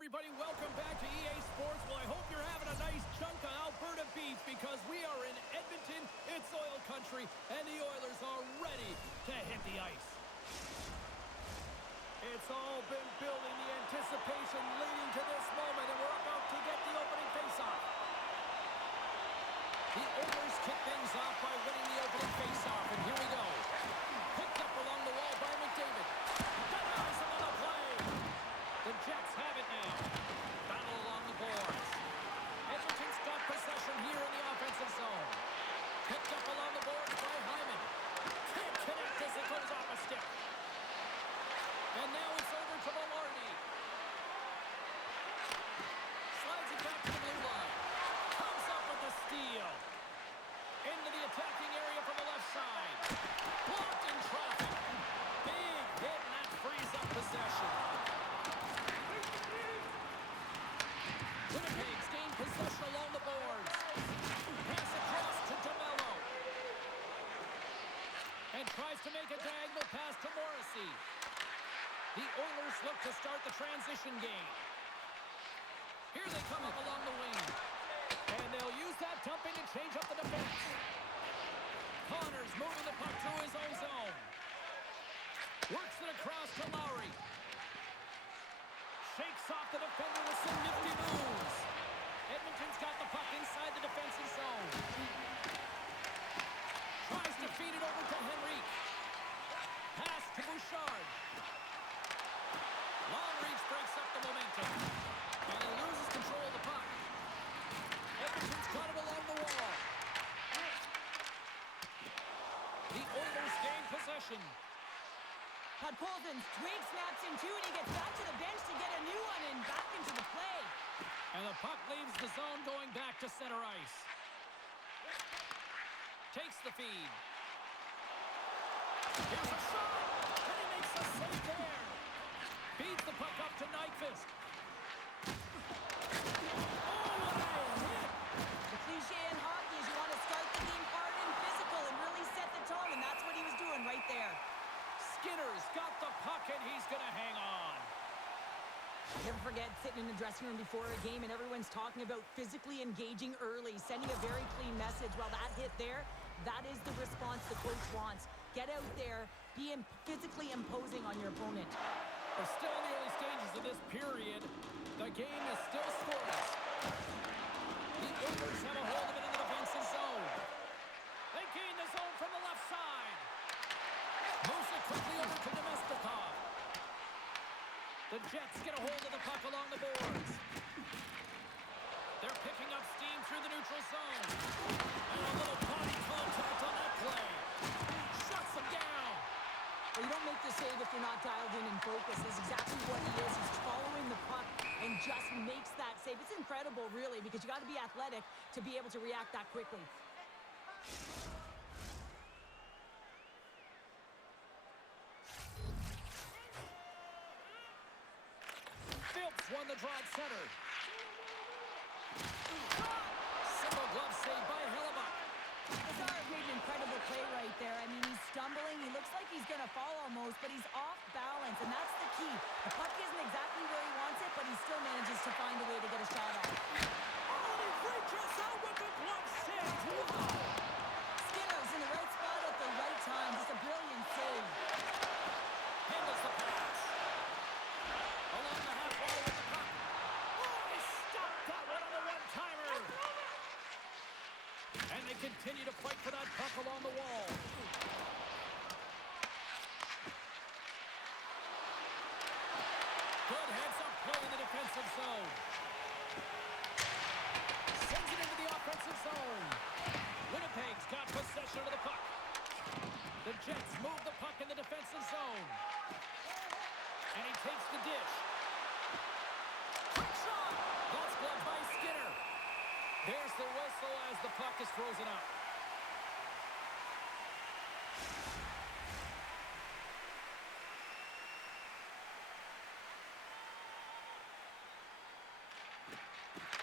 everybody. Welcome back to EA Sports. Well, I hope you're having a nice chunk of Alberta beef because we are in Edmonton. It's oil country, and the Oilers are ready to hit the ice. It's all been building, the anticipation leading to this moment, and we're about to get the opening faceoff. The Oilers kick things off by winning the opening faceoff, and here we go. Picked up along the wall by McDavid. Denies him on the play. The Jets have it now. Battle along the boards. Edmonton's got possession here in the offensive zone. Picked up along the boards by Hyman. Can't connect as it goes off a stick. And now it's over to Maloney. Slides it back to the blue line. Comes up with the steal. Into the attacking area from the left side. Blocked in traffic. Big hit, and that frees up possession. Winnipeg's gained possession along the boards. Pass across to DeMello. And tries to make a diagonal pass to Morrissey. The Oilers look to start the transition game. Here they come up along the wing. And they'll use that dumping to change up the defense. Connors moving the puck through his own zone. Works it across to Lowry. Shakes off the defender with some nifty moves. Edmonton's got the puck inside the defensive zone. Tries to feed it over to Henrique. Pass to Bouchard. Long reach breaks up the momentum. And he loses control of the puck. Edmonton's got it along the wall. The Oilers gain possession. Podkolzin, Twig snaps in two, and he gets back to the bench to get a new one and back into the play. And the puck leaves the zone going back to center ice. Takes the feed. Here's a shot, and he makes a save there. Feeds the puck up to Nyquist. Oh, what a hit! The cliche in hockey is you want to start the game hard and physical and really set the tone, and that's what he was doing right there. Skinner's got the puck, and he's going to hang on. Never forget sitting in the dressing room before a game and everyone's talking about physically engaging early, sending a very clean message. Well, that hit there, that is the response the coach wants. Get out there, be physically imposing on your opponent. We're still in the early stages of this period. The game is still scoreless. The Oilers have a hold of it in the defensive zone. They gain the zone from the left side. Moves it quickly over to Nemestikov. The Jets get a hold of the puck along the boards. They're picking up steam through the neutral zone. And a little body contact on that play. Shuts them down. Well, you don't make the save if you're not dialed in and focused. That's exactly what he is. He's following the puck and just makes that save. It's incredible, really, because you got to be athletic to be able to react that quickly. Phillips won the draw at center. Single glove save by Hellebuck. Lazar made an incredible play right there. I mean, he's stumbling. He looks like he's going to fall almost, but he's off balance, and that's the key. The puck isn't exactly where he wants it, but he still manages to find a way to get a shot off. Oh, he reaches out with the glove save. Wow. Skinner's in the right spot at the right time. Just a brilliant save. Handles the pass. Along the half wall with the puck. Oh, he stopped that one on the one-timer. And they continue to fight for that puck along the wall. Good heads-up play in the defensive zone. Sends it into the offensive zone. Winnipeg's got possession of the puck. The Jets move the puck in the defensive zone. And he takes the dish. Quick shot! That's blocked by Skinner. There's the whistle as the puck is frozen up.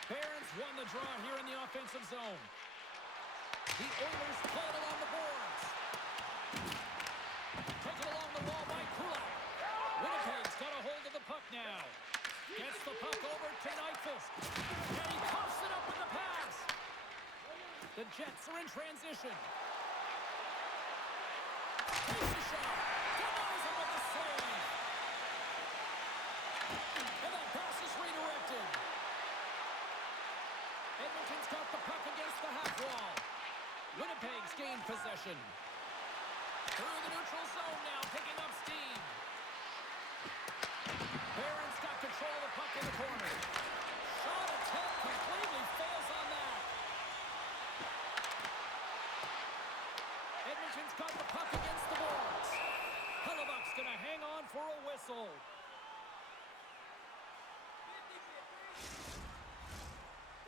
Barons won the draw here in the offensive zone. The Oilers play it along the boards. Taken along the wall by Kulak. Winnipeg's got a hold of the puck now. Gets the puck over to Nyquist. And he puffs it up with the pass. The Jets are in transition. Takes the shot. Denies him with the save. And that pass is redirected. Edmonton's got the puck against the half wall. Winnipeg's gained possession. Through the neutral zone now, picking up steam. Barron's got control of the puck in the corner. Shot attempt completely fails on that. Edmonton's got the puck against the boards. Hellebuck's going to hang on for a whistle.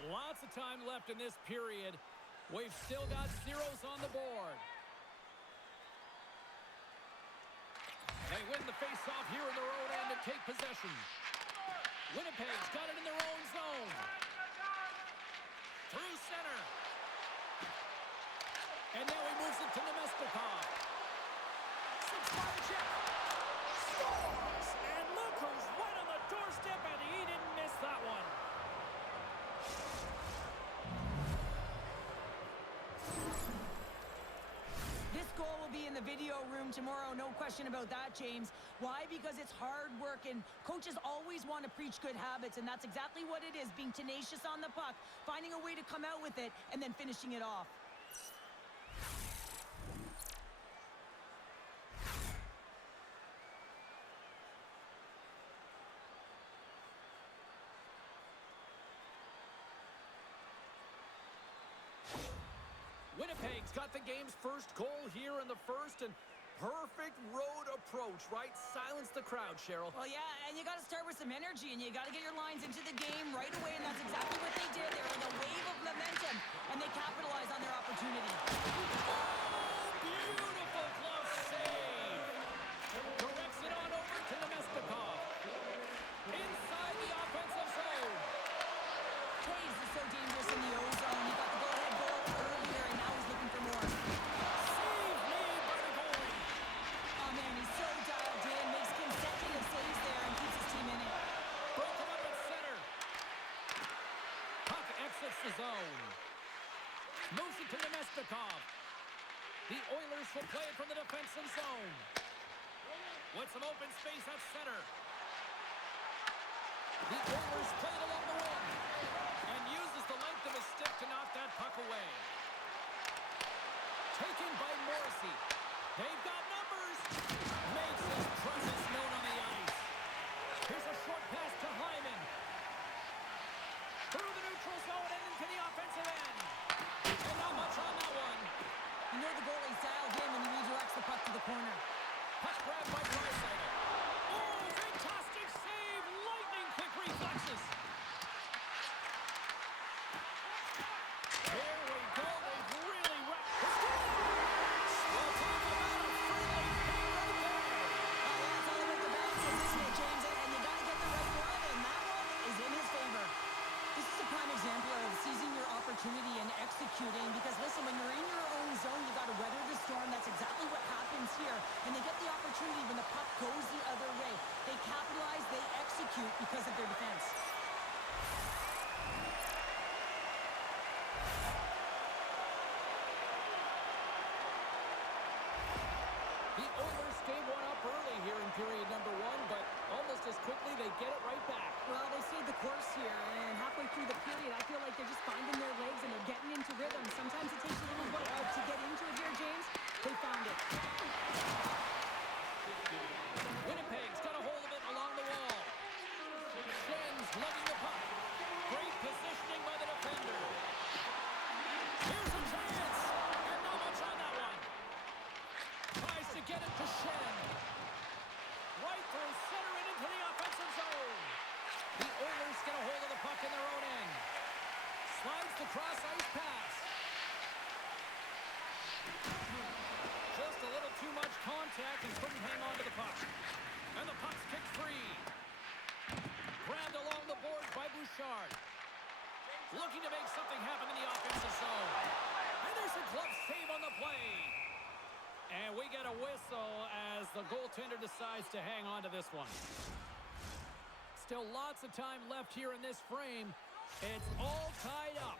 Lots of time left in this period. We've still got zeros on the board. They win the face-off here in their own end and take possession. Winnipeg's got it in their own zone. Through center. And now he moves it to Nemestikov. 6-5 check. Scores! And look who's right on the doorstep, and he didn't miss that one. This goal will be in the video room tomorrow, no question about that, James. Why? Because it's hard work, and coaches always want to preach good habits, and that's exactly what it is, being tenacious on the puck, finding a way to come out with it, and then finishing it off. Winnipeg's got the game's first goal here in the first, and perfect road approach, right? Silence the crowd, Cheryl. Well, yeah, and you got to start with some energy, and you got to get your lines into the game right away, and that's exactly what they did. They were in a wave of momentum, and they capitalized on their opportunity. Oh, beautiful glove save. Directs it on over to Nemestikov. Inside the offensive zone. Toews is so dangerous in the O-zone. He got the go-ahead goal earlier, and now he's looking for more. Save made by the goalie. Oh, man, he's so dialed in, makes consecutive saves there, and keeps his team in it. Broken up at center. Puck exits the zone. Moves it to Nemestikov. The Oilers will play it from the defensive zone. With some open space at center. The Oilers play it along the wing. And uses the length of his stick to knock that puck away. Taken by Morrissey. They've got numbers. Makes his presence known on the ice. Here's a short pass to Hyman. Through the neutral zone and into the offensive end. And not much on that one. You know the goalie's dialed in when he redirects the puck to the corner. Puck grab by Draisaitl. Oh, fantastic save. Lightning quick reflexes. There we go. They've really wrapped. We'll talk about a friendly play right there. Oh, yeah, it's all about the bounces, isn't it, James? And you got to get the right one, and that one is in his favor. This is a prime example of seizing your opportunity and executing, because, listen, when you're in your own zone, you got to weather the storm. That's exactly what happens here. And they get the opportunity when the puck goes the other way. They capitalize, they execute because of their defense. The Oilers gave one up early here in period number one, but almost as quickly they get it right back. Well, they stayed the course here, and halfway through the period, I feel like they're just finding their legs and they're getting into rhythm. Sometimes it takes a little while to get into it here, James. They found it. Winnipeg's got a hold of it along the wall. Schen's lugging the puck. Great positioning by the defender. Here's a chance, and not much on that one. Tries to get it to Schenn. Right through center and into the offensive zone. The Oilers get a hold of the puck in their own end. Slides the cross-ice pass. Just a little too much contact and couldn't hang on to the puck. And the puck's kicked free. Grabbed along the boards by Bouchard. Looking to make something happen in the offensive zone. And there's a glove save on the play. And we get a whistle as the goaltender decides to hang on to this one. Still lots of time left here in this frame. It's all tied up.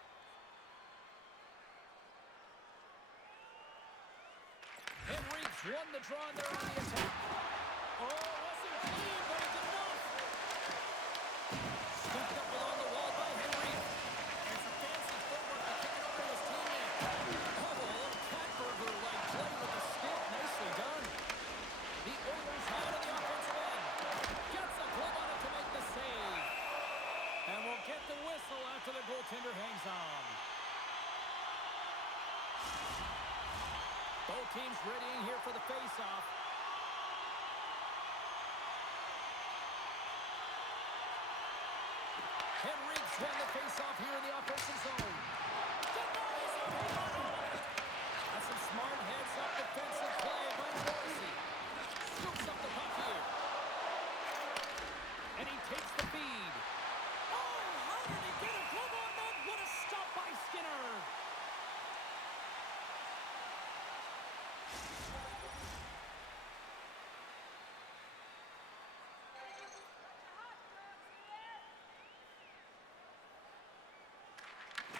Henrique's won the draw there on the attack. Oh, wasn't clean, but it's enough. Scooped up along the wall by Henrique. And some fancy footwork to kick it over to his teammate. Oh, a little Catburger-like play with the stick. Nicely done. The Oilers have it on the offensive end. Gets a glove on it to make the save. And we'll get the whistle after the goaltender hangs on. Both teams readying here for the face-off. Henrique's won the face-off here in the offensive zone. Denies it. That's some smart heads-up defensive play by Morrissey. Scoops up the puck here. And he takes the feed. Oh, how did he get a glove on that? What a stop by Skinner.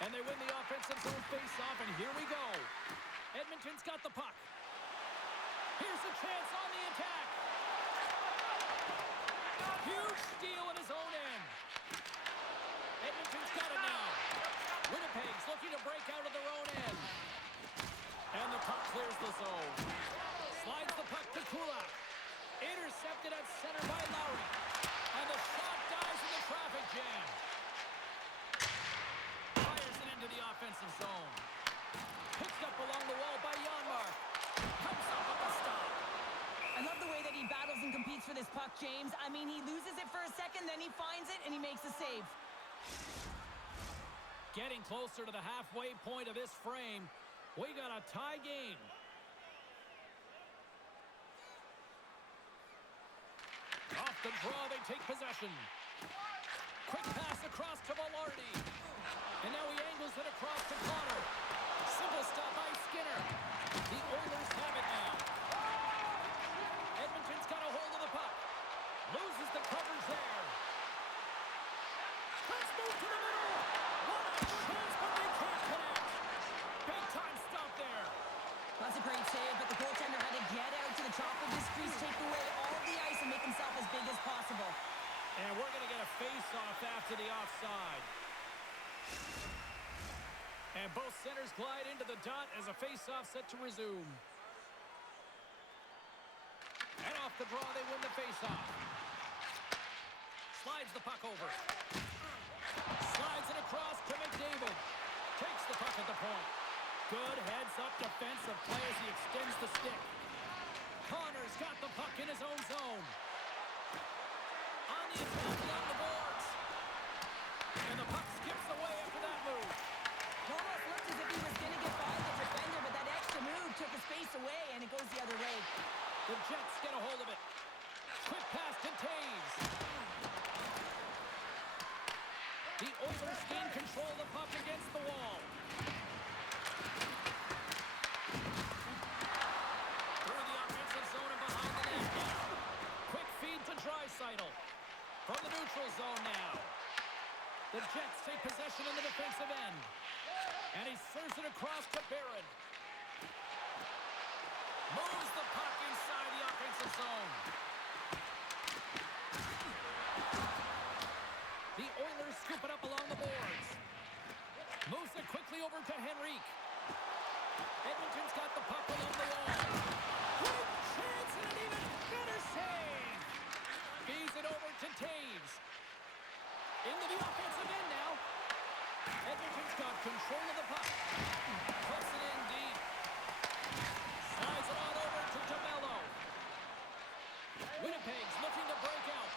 And they win the offensive zone face-off, and here we go. Edmonton's got the puck. Here's a chance on the attack. Huge steal at his own end. Edmonton's got it now. Winnipeg's looking to break out of their own end. And the puck clears the zone. Slides the puck to Kulak. Intercepted at center by Lowry. And the shot dies in the traffic jam. Into the offensive zone. Picked up along the wall by Janmark. Comes up with a stop. I love the way that he battles and competes for this puck, James. I mean, he loses it for a second, then he finds it, and he makes the save. Getting closer to the halfway point of this frame. We got a tie game. Off the draw, they take possession. Quick pass across to Velarde. And now he angles it across to Connor. Simple stop by Skinner. The Oilers have it now. Edmonton's got a hold of the puck. Loses the coverage there. Let's move to the middle. What a chance, but they can't connect. Big time stop there. That's a great save, but the goaltender had to get out to the top of this crease, take away all of the ice, and make himself as big as possible. And we're going to get a face-off after the offside. And both centers glide into the dot as a face-off set to resume. And off the draw, they win the face-off. Slides the puck over. Slides it across to McDavid. Takes the puck at the point. Good heads-up defensive play as he extends the stick. Connor's got the puck in his own zone. On the attack along the boards. And the puck skips away after that move. It almost looked as if he was going to get by the defender, but that extra move took his space away, and it goes the other way. The Jets get a hold of it. Quick pass to Taves. The Oilers gain control of the puck against the wall. Through the offensive zone and behind the net now. Quick feed to Draisaitl. From the neutral zone now. The Jets take possession in the defensive end. And he serves it across to Barron. Moves the puck inside the offensive zone. The Oilers scoop it up along the boards. Moves it quickly over to Henrique. Edmonton's got the puck along the wall. Quick chance and an even better save. Feeds it over to Taves. Into the offensive end now. Edmonton's got control of the puck. Puts it in deep. Slides it on over to DeMello. Winnipeg's looking to break out.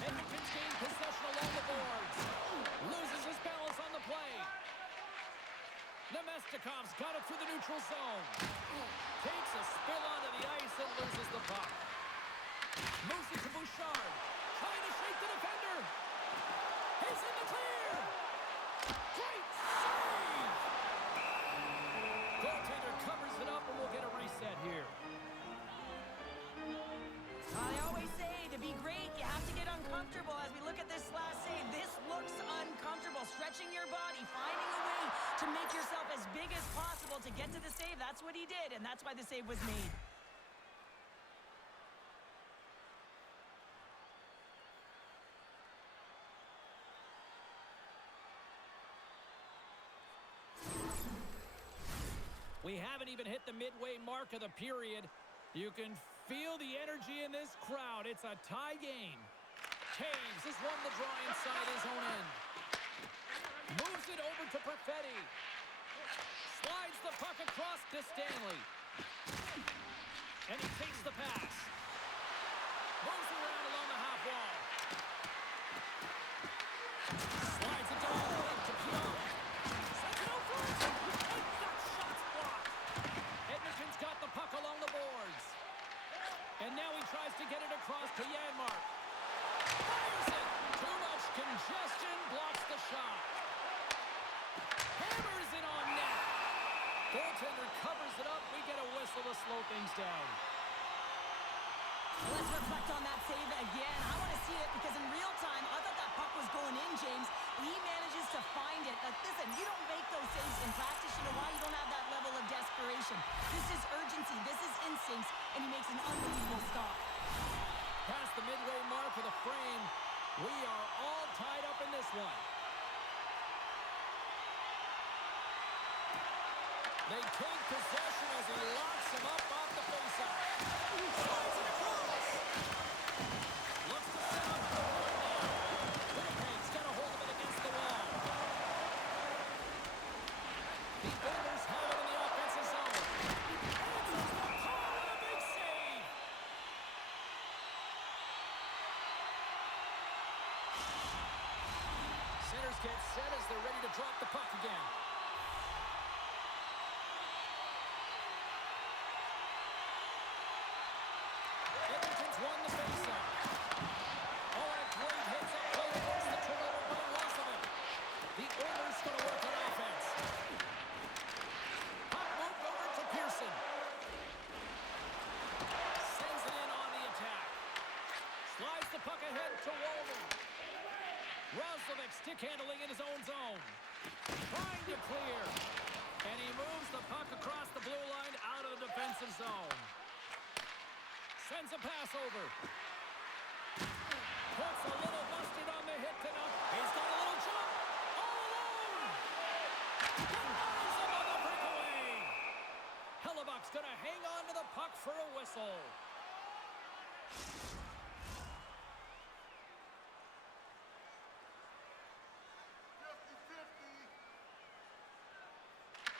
Edmonton's gained possession along the boards. Loses his balance on the play. Nemestikov's got it through the neutral zone. Takes a spill onto the ice and loses the puck. Moves it to Bouchard. Trying to shake the defender. He's in the clear. Great save! Goaltender covers it up and we'll get a reset here. I always say, to be great, you have to get uncomfortable. uncomfortable as we look at this last save. This looks uncomfortable. Stretching your body, finding a way to make yourself as big as possible to get to the save. That's what he did, and that's why the save was made. We haven't even hit the midway mark of the period. You can feel the energy in this crowd. It's a tie game. Taves has won the draw inside his own end. Moves it over to Perfetti. Slides the puck across to Stanley. And he takes the pass. Moves around along the half wall. Slides it down to Pionk. Sends it over. And that shot's blocked. Edmonton's got the puck along the boards. And now he tries to get it across to Janmark. Fires it. Too much congestion. Blocks the shot. Hammers it on net. Goaltender covers it up. We get a whistle to slow things down. Let's reflect on that save again. I want to see it because in real time, I thought that puck was going in, James. He manages to find it. Listen, you don't make those saves in practice. You know why? You don't have that level of desperation. This is urgency. This is instincts. And he makes an unbelievable stop. Past the midway mark of the frame, we are all tied up in this one. They take possession as he locks him up off the faceoff. Slides it across. Looks to set up for one now. Winnipeg's got a hold of it against the wall. The Oilers have it in the offensive zone. Answers the call and a big save. Centers get set as they're ready to drop the puck again. Edmonton's won the faceoff. Oh, and a great hits up play against the turnover by loss of it. The Oilers going to work on offense. Puck moved over to Pearson. Sends it in on the attack. Slides the puck ahead to Walden. Roslovic stick handling in his own zone. Trying to clear. And he moves the puck across the blue line out of the defensive zone. Sends a pass over. Puts a little mustard on the hit to knock. He's got a little jump. All alone. Denies him on the breakaway. Hellebuck's going to hang on to the puck for a whistle.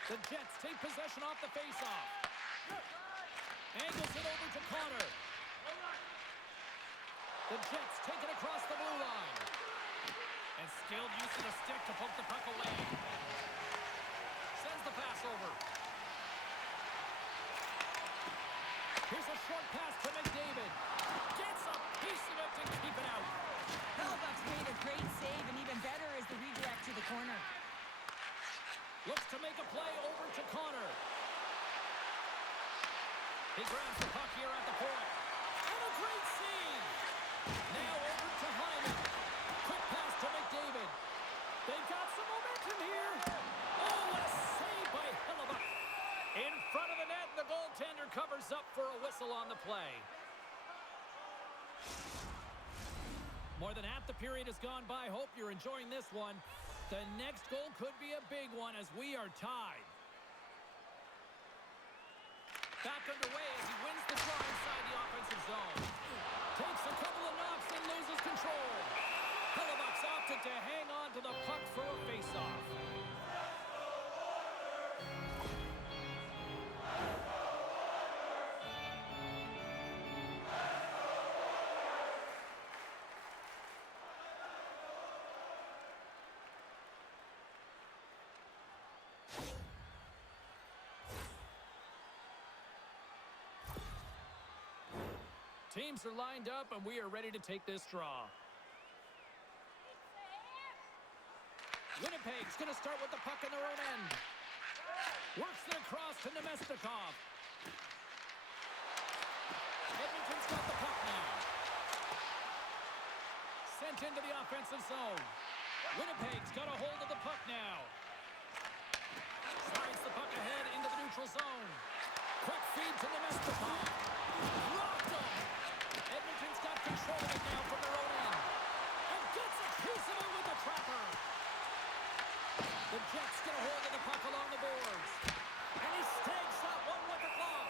The Jets take possession off the faceoff. Angles it over to Connor. The Jets take it across the blue line. And skilled use of the stick to poke the puck away. Sends the pass over. Here's a short pass to McDavid. Gets a piece of it to keep it out. Hellebuck's made a great save, and even better is the redirect to the corner. Looks to make a play over to Connor. He grabs the puck here at the point. And a great save. Now over to Hyman. Quick pass to McDavid. They've got some momentum here. Oh, what a save by Hellebuck. In front of the net, the goaltender covers up for a whistle on the play. More than half the period has gone by. Hope you're enjoying this one. The next goal could be a big one as we are tied. Back underway as he wins the draw inside the offensive zone. Takes a couple of knocks and loses control. Hellebuck's opted to hang on to the puck for a faceoff. Teams are lined up, and we are ready to take this draw. Winnipeg's going to start with the puck in their own end. Works it across to Nemestikov. Edmonton's got the puck now. movement into the offensive zone. Winnipeg's got a hold of the puck now. Slides the puck ahead into the neutral zone. Quick feed to the Nemestikov. Blocked him. Edmonton's got control of it now from their own end. And gets a piece of it with the trapper. The Jets get a hold of the puck along the boards. And he stakes that one with the glove.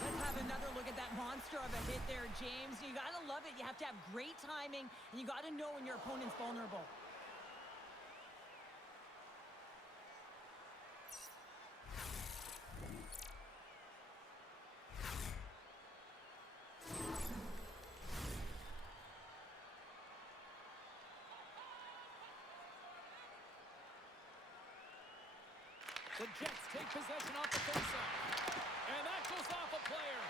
Let's have another look at that monster of a hit there, James. You got to love it. You have to have great timing, and you got to know when your opponent's vulnerable. The Jets take possession off the faceoff. And that goes off a player.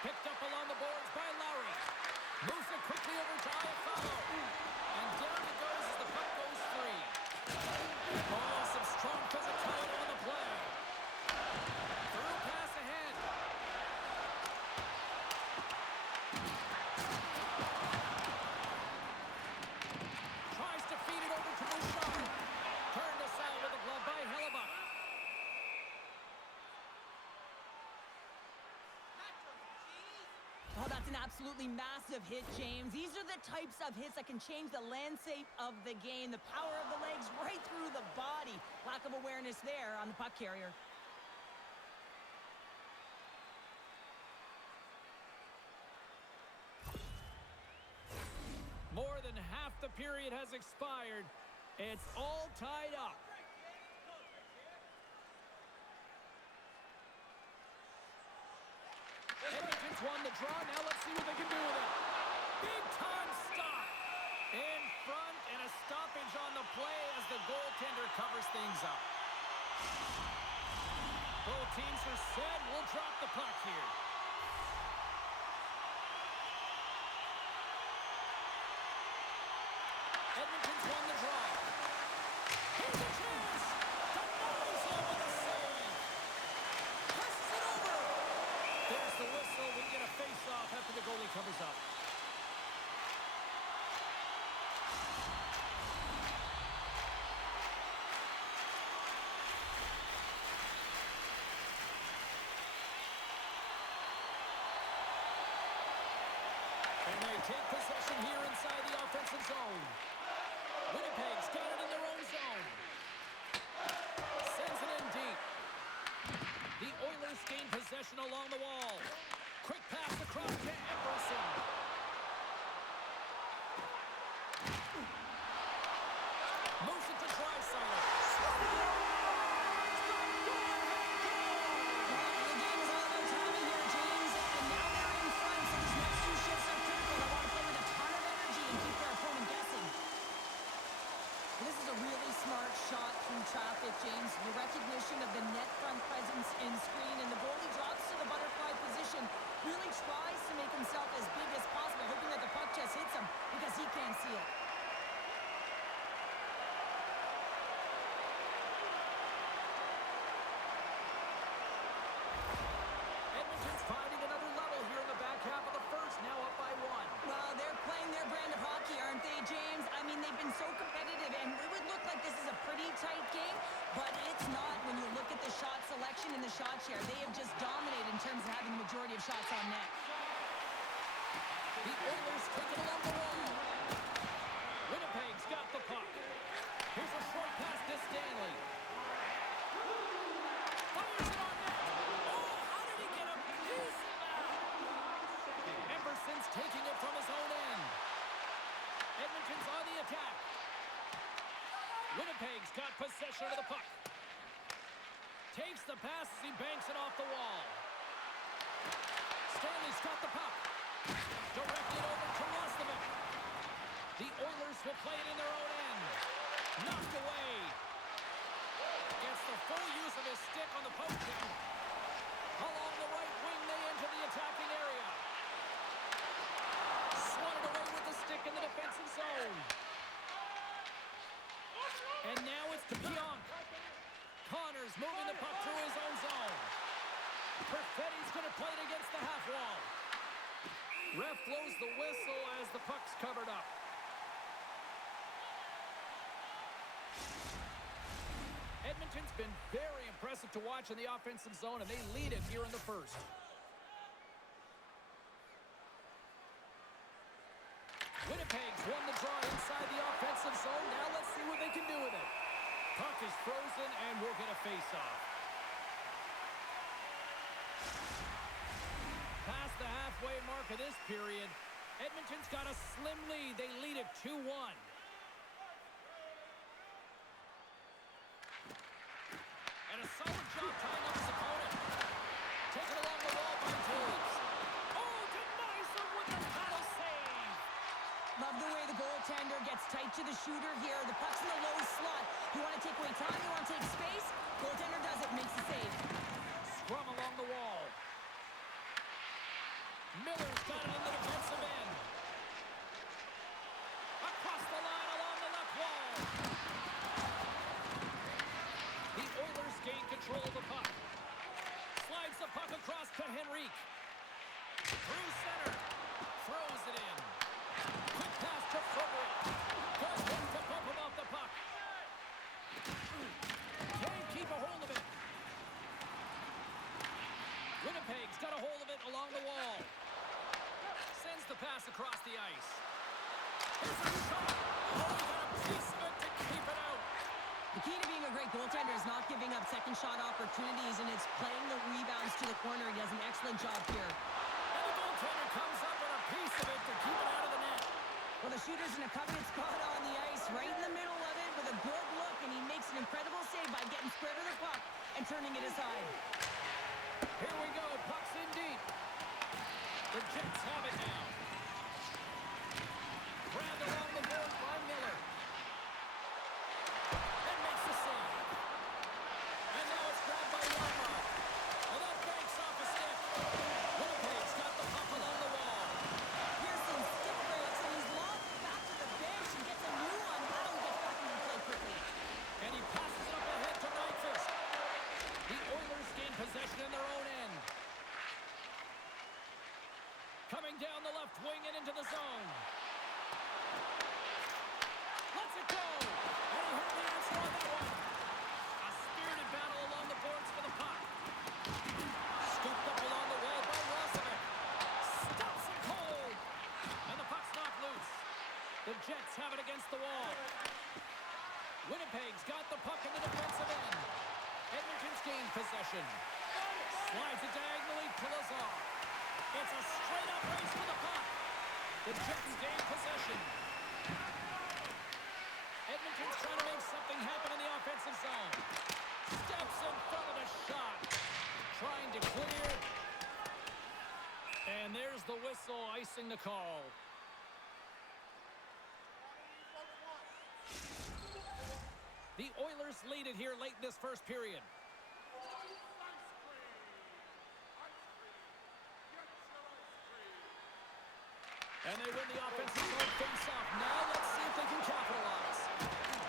Picked up along the boards by Lowry. Moves it quickly over to Iafallo. And down it goes as the puck goes free. Oh, some strong physicality on the play. Through pass ahead. Tries to feed it over to Bouchard. Turned aside with a glove by Hellebuck. Oh, that's an absolutely massive hit, James. These are the types of hits that can change the landscape of the game. The power of the legs right through the body. Lack of awareness there on the puck carrier. More than half the period has expired. It's all tied up. Edmonton's won the draw. Now let's see what they can do with it. Big time stop. In front and a stoppage on the play as the goaltender covers things up. Both teams are set. We'll drop the puck here. Edmonton's won the draw. Here's a chance. Denies him with a save. Passes it over. There's the whistle. We get a face-off after the goalie covers up. And they take possession here inside the offensive zone. Winnipeg's got it in their own zone. Sends it in deep. The Oilers gain possession along the wall. Quick pass across to Emerson. Moves it to Draisaitl. Smart shot through traffic, James. The recognition of the net front presence and screen, and the goalie drops to the butterfly position. Really tries to make himself as big as possible, hoping that the puck just hits him because he can't see it. Edmonton's finding another level here in the back half of the first, now up by one. Well, they're playing their brand of hockey, aren't they, James? I mean, they've been so competitive, and it would look like this is a pretty tight game, but it's not when you look at the shot selection and the shot share. They have just dominated in terms of having the majority of shots on net. The Oilers take it along the wall. Winnipeg's got the puck. Here's a short pass to Stanley. Fires it on net. Oh, how did he get a piece of that? Emerson's taking it from his own end. Edmonton's on the attack. Winnipeg's got possession of the puck. Takes the pass as he banks it off the wall. Stanley's got the puck. Directed over to Roslovic. The Oilers will play it in their own end. Knocked away. Gets the full use of his stick on the poaching. Along the right wing, they enter the attacking area. Swatted away with the stick in the defensive zone. And now it's to Pionk. Connors moving the puck through his own zone. Perfetti's going to play it against the half wall. Ref blows the whistle as the puck's covered up. Edmonton's been very impressive to watch in the offensive zone, and they lead it here in the first. Winnipeg's won the draw inside the offensive zone. Now let's see what they can do with it. Puck is frozen, and we'll get a face-off. Past the halfway mark of this period, Edmonton's got a slim lead. They lead it 2-1. And a solid job tying up his opponent. Taken along the wall by Taves. Oh, denies him with the paddle save. Love the way the goaltender gets tight to the shooter here. The puck's in the low slot. You want to take away time, you want to take space. Goaltender does it, makes the save. Scrum along the wall. Miller's got it in the defensive end. Across the line along the left wall. The Oilers gain control of the puck. Slides the puck across to Henrique. Through center. Throws it in. Quick pass to Frederick. Does one to bump him off the puck. Can't keep a hold of it. Winnipeg's got a hold of it along the wall. Sends the pass across the ice. Here's a shot. Oh, he got a piece of it to keep it out. The key to being a great goaltender is not giving up second shot opportunities, and it's playing the rebounds to the corner. He does an excellent job here. And the goaltender comes up with a piece of it to keep it out of the net. Well, the shooter's in a coveted spot on the ice, right in the middle of it with a good look, and he makes an incredible save by getting square to the puck and turning it aside. Here we go. Puck's in deep. The Jets have it now. Grabbed along the board by Miller. And makes the save. And now it's grabbed by Yarmouth. And that banks off a stick. Winnipeg's got the puck along the wall. Pearson stick breaks, and he's lost back to the bench and gets a new one. That'll get back into play quickly. And he passes it up ahead to Nyquist. The Oilers gain possession in their own end. Coming down the left wing and into the zone. Lets it go. And he heard the answer on that one. A spirited battle along the boards for the puck. Scooped up along the wall by Rozovic. Stops it cold. And the puck's knocked loose. The Jets have it against the wall. Winnipeg's got the puck in the defensive end. Edmonton's gained possession. Slides it diagonally to Lazar. It's a straight-up race for the puck. The Jets gain possession. Edmonton's trying to make something happen in the offensive zone. Steps in front of the shot. Trying to clear. And there's the whistle icing the call. The Oilers lead it here late in this first period. And they win the offensive zone face-off. Now let's see if they can capitalize.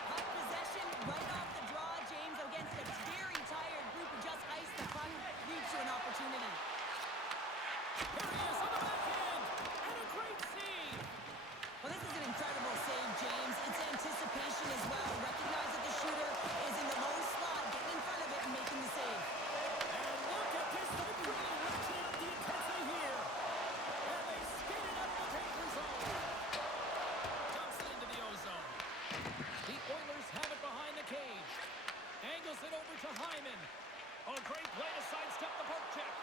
Puck possession right off the draw, James, against a very tired group who just iced the puck, leads to an opportunity. Here he is on the backhand. And a great save. Well, this is an incredible save, James. It's anticipation as well. Recognize that the shooter is in the low slot, getting in front of it and making the save. And look at this. They're really ratcheting up the intensity here. And they skate it up the danger zone. Dumps it into the O-zone. The Oilers have it behind the cage. Angles it over to Hyman. Oh, great play to sidestep the poke check.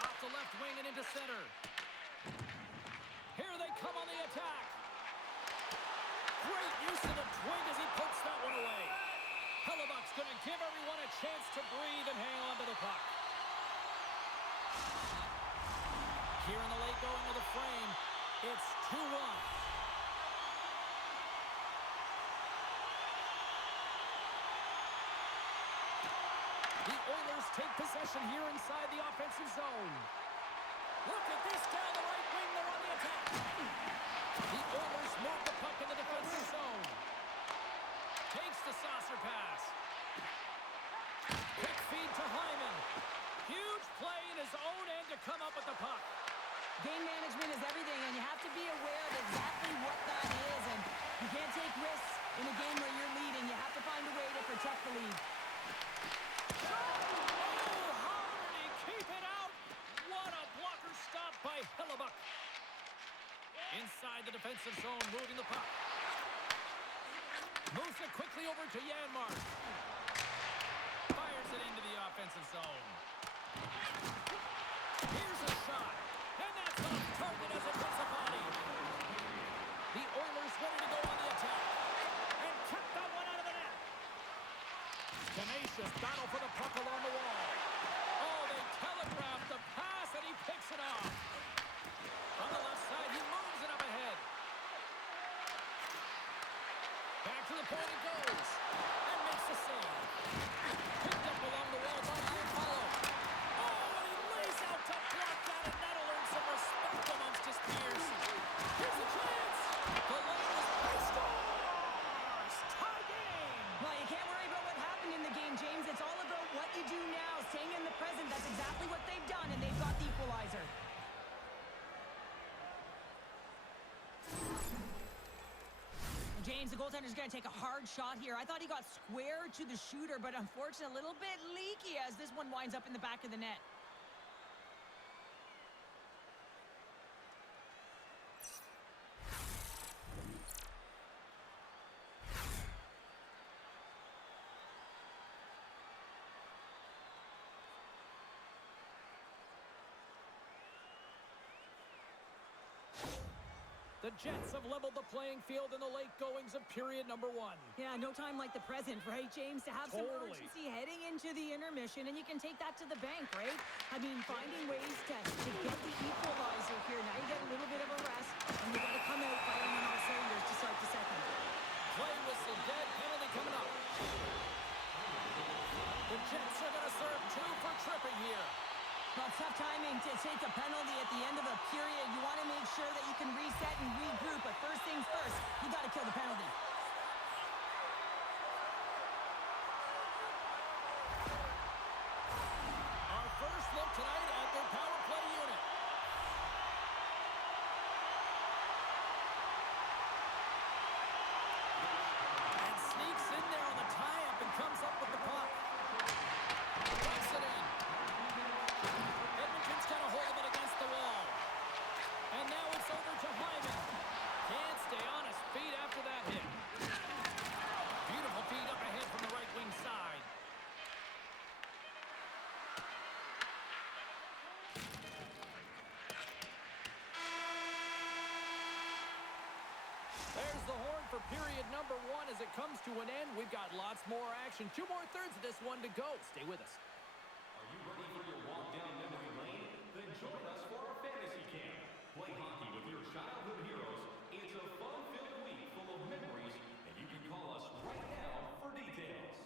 Off the left wing and into center. Here they come on the attack. Great use of the twig as he pokes that one away. Hellebuck's going to give everyone a chance to breathe and hang on to the puck. Here in the late going of the frame, it's 2-1. The Oilers take possession here inside the offensive zone. Look at this down the right wing. They're on the attack. The Oilers move the puck in the defensive zone. Takes the saucer pass. Quick feed to Hyman. play in his own end to come up with the puck. Game management is everything, and you have to be aware of exactly what that is. And you can't take risks in a game where you're leading. You have to find a way to protect the lead. Oh, how did he keep it out? What a blocker stop by Hellebuck. Inside the defensive zone, moving the puck. Moves it quickly over to Janmark. Fires it into the offensive zone. Here's a shot. And that's off target as it hits a body. The Oilers ready to go on the attack. And kept that one out of the net. Tenacious battle for the puck along the wall. Oh, they telegraphed the pass, and he picks it off. On the left side, he moves it up ahead. Back to the point it goes. And makes the save. Picked up along the wall by Iafallo. Oh, and he lays out to block that, and that'll earn some respect amongst his peers. Here's a chance. The lane is placed. Tie game. Well, you can't worry about what happened in the game, James. It's all about what you do now, staying in the present. That's exactly what they've done, and they've got the equalizer. James, the goaltender's going to take a hard shot here. I thought he got square to the shooter, but unfortunately a little bit leaky as this one winds up in the back of the net. The Jets have leveled the playing field in the late goings of period number 1. Yeah, no time like the present, right, James? To have some Totally. urgency heading into the intermission, and you can take that to the bank, right? I mean, finding ways to get the equalizer here. Now you get a little bit of a rest, and you got to come out firing on all cylinders to start the second. Play whistle dead, penalty coming up. The Jets are going to serve 2 for tripping here. Well, tough timing to take a penalty at the end of a period. You want to make sure that you can reset and regroup, but first things first, you got to kill the penalty. Our first look tonight at their power play unit. And sneaks in there on the tie-up and comes up with the puck. Puts it in. Edmonton's got a hold of it against the wall. And now it's over to Hyman. Can't stay on his feet after that hit. Beautiful feed up ahead from the right wing side. There's the horn for period number 1 as it comes to an end. We've got lots more action. 2 more thirds of this one to go. Stay with us. Are you ready for your walk down memory lane? Then join us for our fantasy camp. Play hockey with your childhood heroes. It's a fun-filled week full of memories, and you can call us right now for details.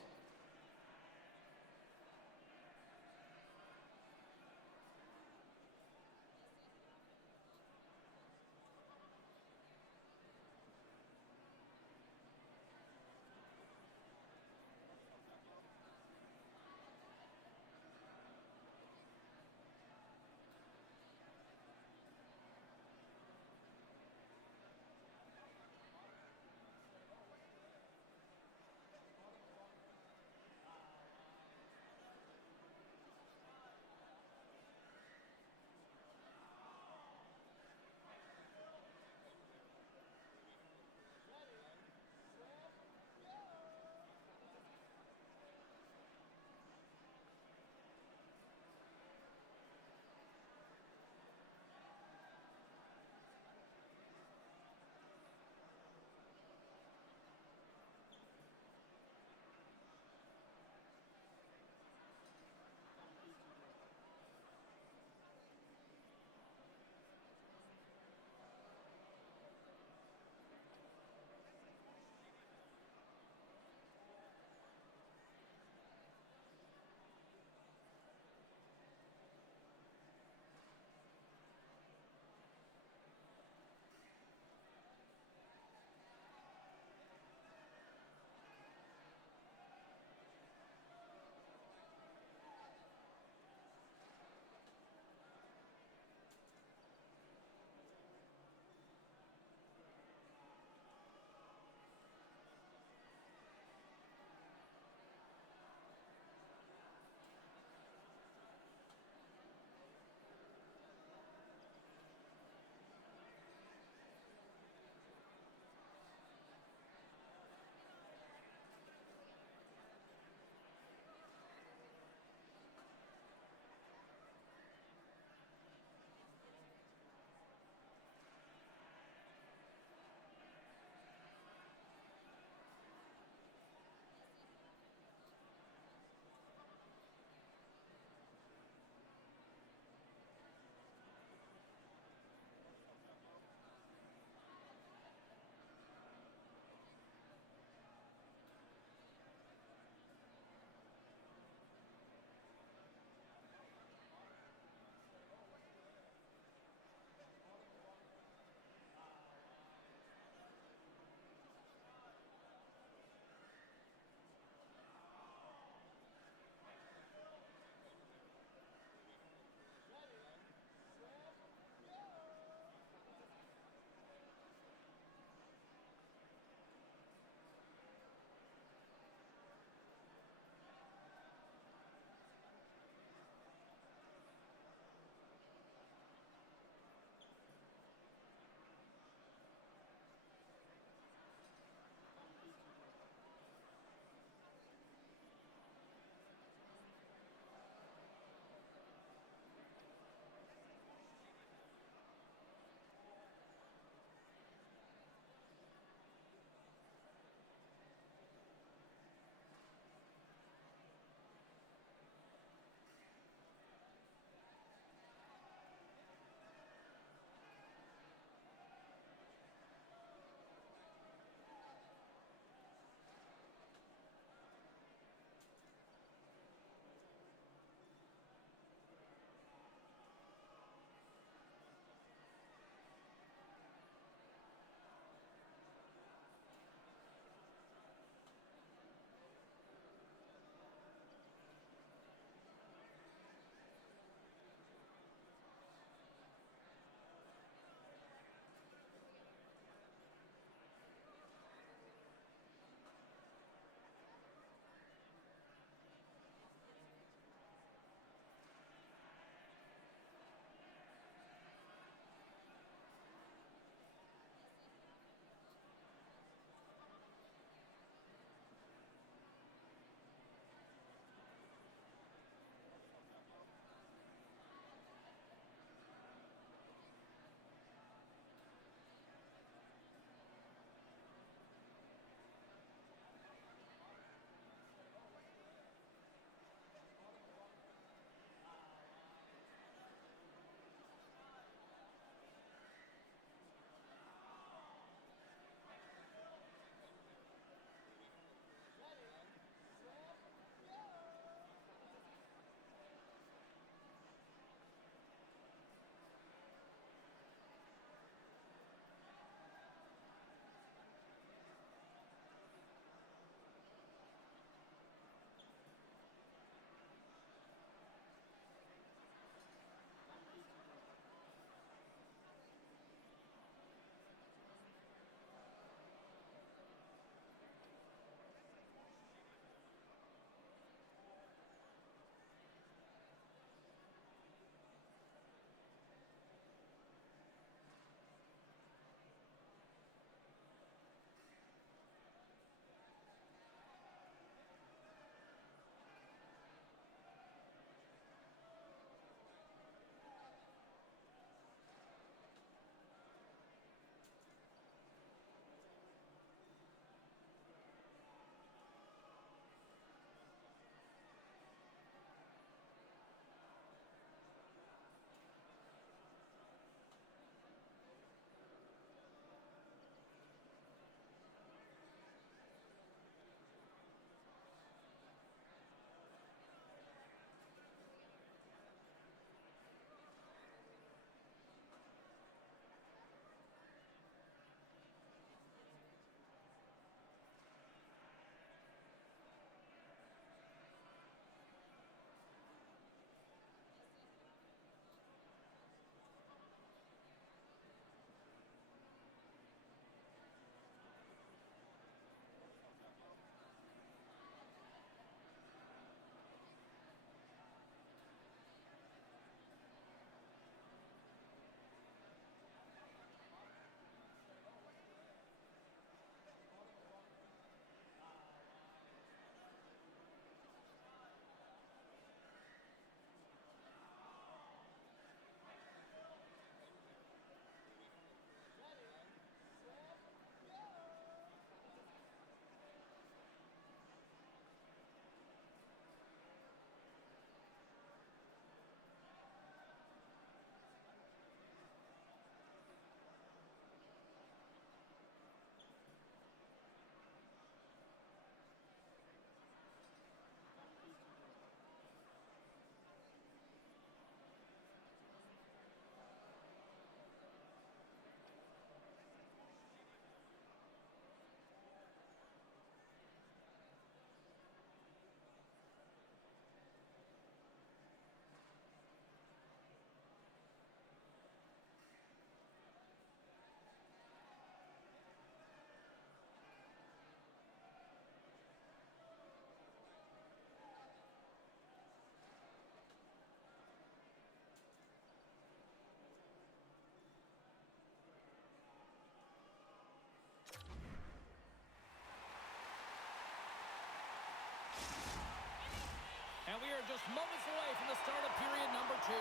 moments away from the start of period number 2.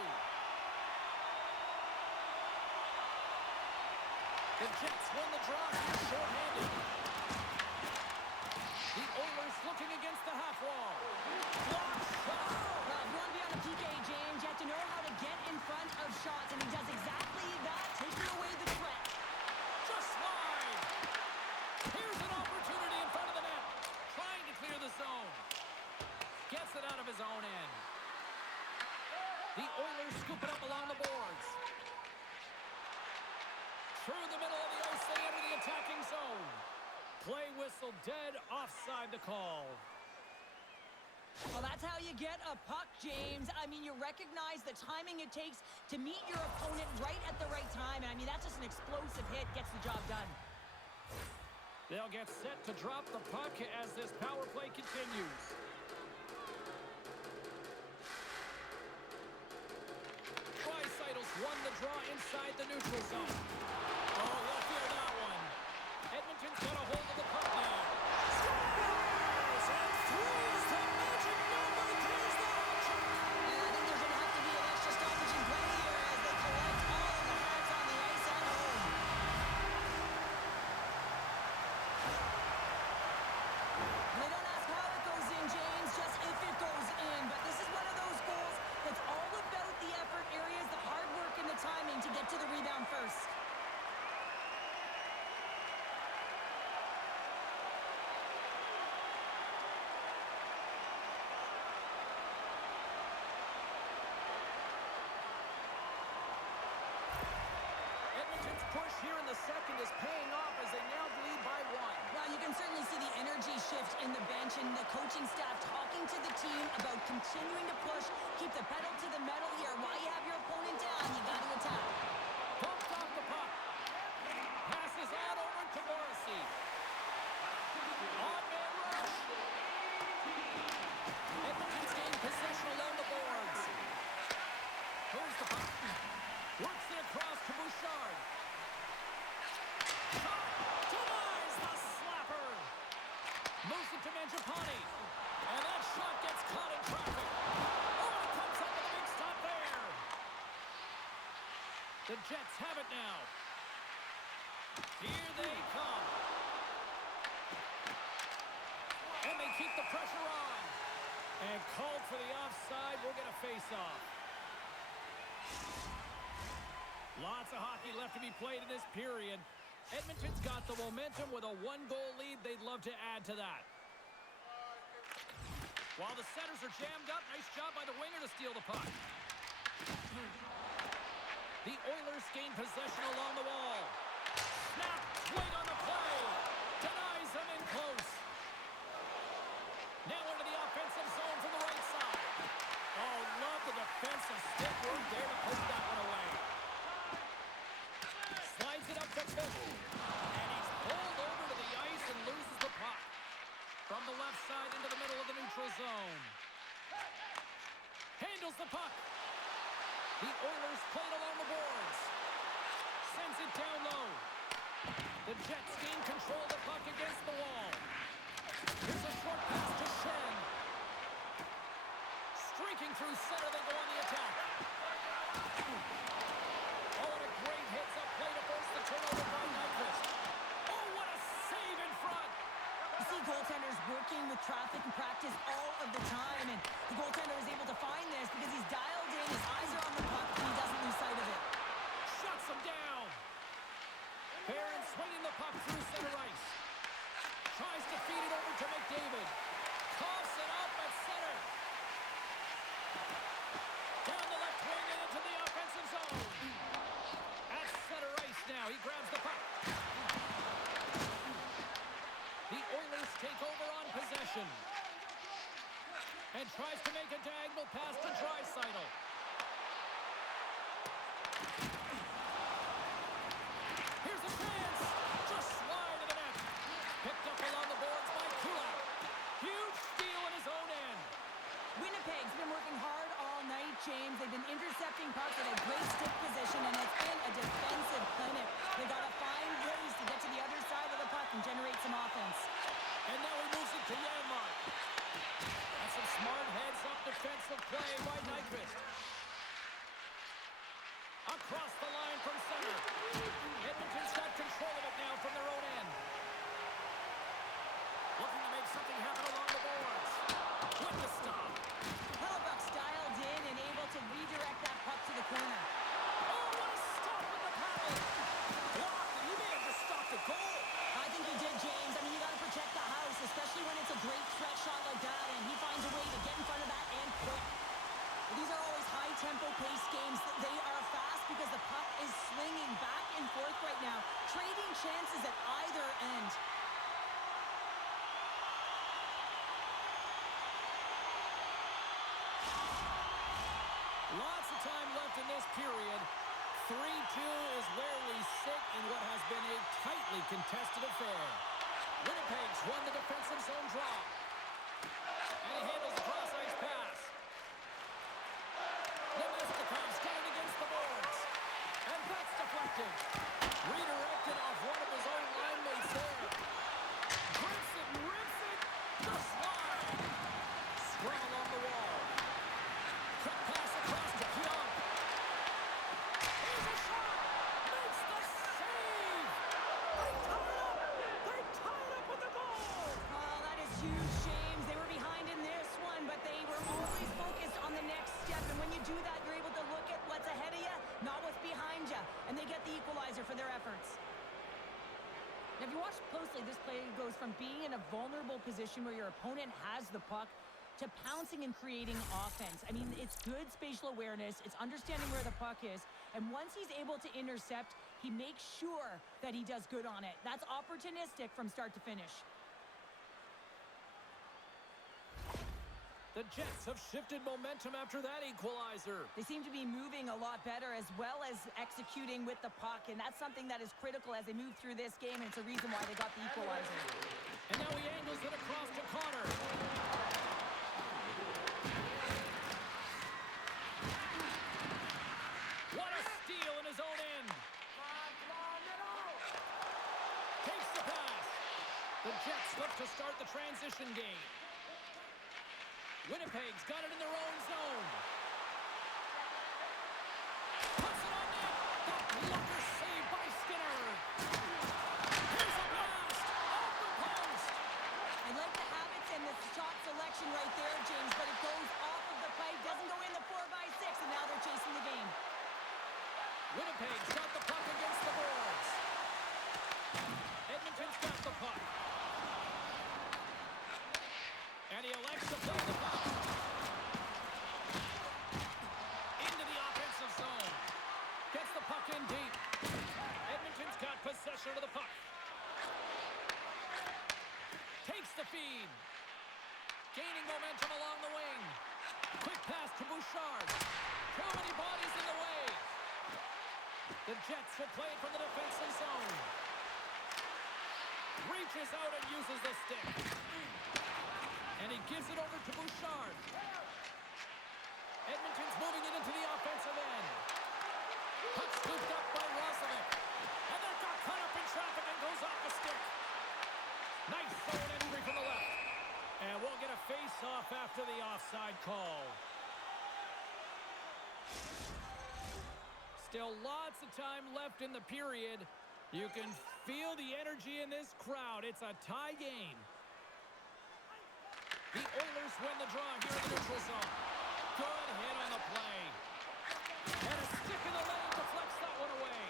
The Jets win the draw here short-handed. The Oilers looking against the half wall. Block shot! Well, if you want to be on the PK, James, you have to know how to get in front of shots, and he does exactly that, taking away the threat. Just wide. Here's an opportunity in front of the net. Trying to clear the zone. Gets it out of his own end. The Oilers scoop it up along the boards. Through the middle of the ice, they enter the attacking zone. Play whistle dead, offside the call. Well, that's how you get a puck, James. I mean, you recognize the timing it takes to meet your opponent right at the right time. And I mean, that's just an explosive hit, gets the job done. They'll get set to drop the puck as this power play continues. Draisaitl won the draw inside the neutral zone. Oh, he'll feel that one. Edmonton's got a hold of the puck now. Scores and throws the magic number, throws the hot shot. And I think there's going to have to be an extra stoppage in play here as they collect all of the hats on the ice at home. And they don't ask how it goes in, James, just if it goes in. But this is one of those goals that's all about the effort areas, the hard work and the timing to get to the rebound first. Edmonton's push here in the second is paying off as they now lead by 1. Well, you can certainly see the energy shift in the bench and the coaching staff talking to the team about continuing to push, keep the pedal to the metal here. While you have your opponent down, you got to attack. Pumped off the puck. Passes on over to Morrissey. On-man rush. Edmonton's gained possession along the boards. Here's the puck. Works it across to Bouchard. Shot. Denies the slapper. Moves it to Mangiapane. And that shot gets caught in traffic. Oh, it comes up with a big stop there. The Jets have it now. Here they come. And they keep the pressure on. And called for the offside. We'll get a face-off. Lots of hockey left to be played in this period. Edmonton's got the momentum with a 1-goal lead. They'd love to add to that. While the centers are jammed up, nice job by the winger to steal the puck. The Oilers gain possession along the wall. Snap, swing on the play. Denies them in close. Now into the offensive zone from the right side. Oh, love the defensive stick work there to poke that one away. Slides it up to Fish. And he's pulled over to the ice and loses the puck. From the left side into the middle of the neutral zone. Handles the puck. The Oilers play it along the boards. Sends it down low. The Jets gain control of the puck against the wall. Here's a short pass to Shen. Streaking through center, they go on the attack. Oh, and a great hits-up play to force the turnover by Nyquist. Oh, what a save in front. You see goaltenders working with traffic and practice all of the time, and the goaltender is able to find this because he's dialed in, his eyes are on the puck, and he doesn't lose sight of it. Shuts him down. Barron swinging the puck through center ice. Tries to feed it over to McDavid. Coughs it up at center. Down the left wing and into the offensive zone. At center ice now, he grabs the puck. The Oilers take over on possession. And tries to make a diagonal pass to Draisaitl. Here's a chance. Just wide of the net. Picked up along the boards by Kulak. Huge steal in his own end. Winnipeg's been working hard all night, James. They've been intercepting pucks with a great stick position, and it's been a defensive clinic. They got to find ways to get to the other side of the puck and generate some offense. And now he moves it to Janmark. That's some smart heads up defensive play by Nyquist. Across the line from center. Edmonton's got control of it now from their own end. Looking to make something happen along the boards. With the stop. Hellebuck's dialed in and able to redirect that puck to the corner. Oh, what a stop with the paddle. Blocked, and he may have just stopped a goal. I think he did, James. I mean, you got to protect the house, especially when it's a great threat shot like that, and he finds a way to get in front of that and quick. These are always high-tempo pace games. They are fast because the puck is swinging back and forth right now, trading chances at either end. Lots of time left in this period. 3-2 is where we sit in what has been a tightly contested affair. Winnipeg's won the defensive zone draw. And he handles the cross-ice pass. Nemesnikov's got it against the boards. And that's deflected. Redirected off one of his own line mates there. Grips it and rips it. The slide. Scrum along the wall. Quick pass across to Keon. Here's a shot. Makes the save. They tie it up. They tie it up with the goal. Oh, that is huge, James. They were behind in this one, but they were always focused on the next step. And when you do that, you're able to look at what's ahead of you, not what's behind you. And they get the equalizer for their efforts. Now, if you watch closely, this play goes from being in a vulnerable position where your opponent has the puck to pouncing and creating offense. I mean, it's good spatial awareness. It's understanding where the puck is. And once he's able to intercept, he makes sure that he does good on it. That's opportunistic from start to finish. The Jets have shifted momentum after that equalizer. They seem to be moving a lot better as well as executing with the puck, and that's something that is critical as they move through this game, and it's a reason why they got the equalizer. And now he angles it across to Connor. What a steal in his own end. Takes the pass. The Jets look to start the transition game. Winnipeg's got it in their own zone. Puts it on net. The blocker saved by Skinner. Here's a blast. Off the post. I like the habits and the shot selection right there, James, but it goes off of the pipe, doesn't go in the 4x6, and now they're chasing the game. Winnipeg's got the puck against the boards. Edmonton's got the puck. And he elects to play the puck. Into the offensive zone. Gets the puck in deep. Edmonton's got possession of the puck. Takes the feed. Gaining momentum along the wing. Quick pass to Bouchard. Too many bodies in the way. The Jets will play it from the defensive zone. Reaches out and uses the stick. And he gives it over to Bouchard. Edmonton's moving it into the offensive end. Puck scooped up by Roslovic. And that got caught up in traffic and goes off the stick. Nice zone entry from the left. And we'll get a face-off after the offside call. Still lots of time left in the period. You can feel the energy in this crowd. It's a tie game. The Oilers win the draw here in the neutral zone. Good hit on the play. And a stick in the lane deflects that one away.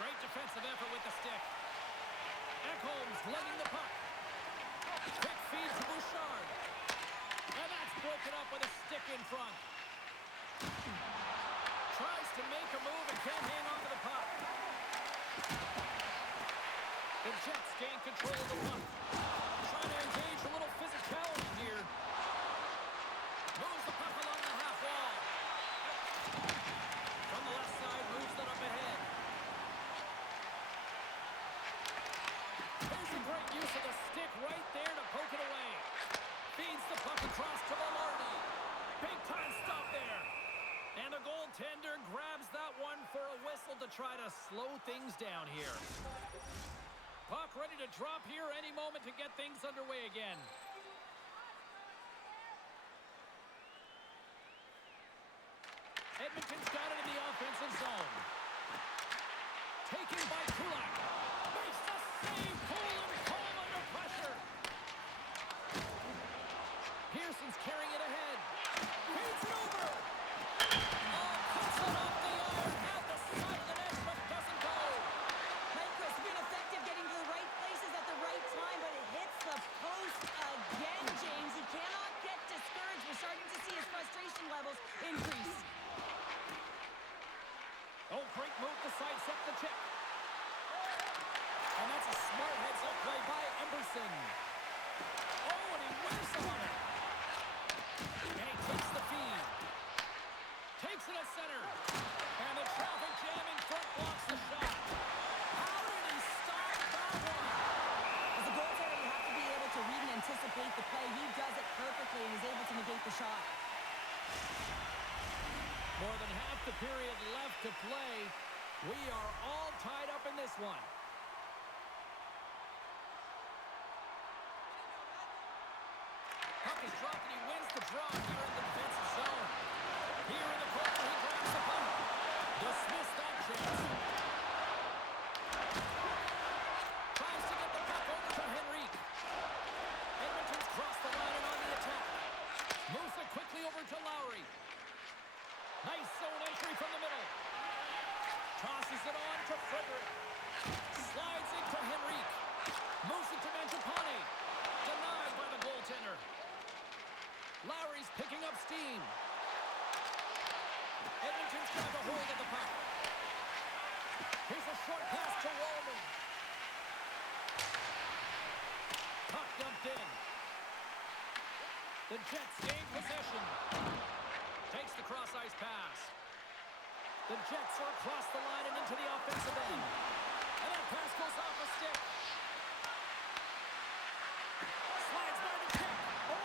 Great defensive effort with the stick. Ekholm's legging the puck. Quick feed to Bouchard. And that's broken up with a stick in front. Tries to make a move and can't hang on to the puck. The Jets gain control of the puck. Trying to engage a little physicality here. Moves the puck along the half wall. From the left side, moves it up ahead. There's a great use of the stick right there to poke it away. Feeds the puck across to Velarde. Big time stop there. And the goaltender grabs that one for a whistle to try to slow things down here. Puck ready to drop here any moment to get things underway again. the period left to play. We are all tied up in this one. Puck is dropped and he wins the draw here in the defensive zone. Here in the corner, he grabs the puck. Dismiss that chance. Tries to get the puck over to Henrique. Edmonton's crossed the line and on the attack. Moves it quickly over to Lowry. Nice zone entry from the middle. Tosses it on to Frederick. Slides into Henrique. Moves it to Mangiapane. Denied by the goaltender. Lowry's picking up steam. Edmonton's got a hold of the puck. Here's a short pass to Wallman. Puck dumped in. The Jets gain possession. Takes the cross-ice pass. The Jets are across the line and into the offensive end. And that pass goes off a stick. Slides by the kick. Oh,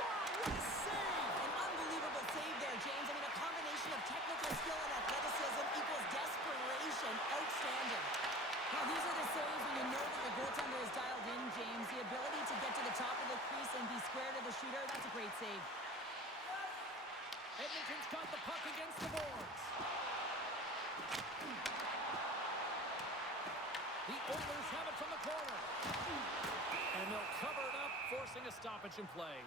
wow, what a save! An unbelievable save there, James. I mean, a combination of technical skill and athleticism equals desperation. Outstanding. Now, these are the saves when you know that the goaltender is dialed in, James. The ability to get to the top of the crease and be square to the shooter, that's a great save. Edmonton's got the puck against the boards. The Oilers have it from the corner. And they'll cover it up, forcing a stoppage in play.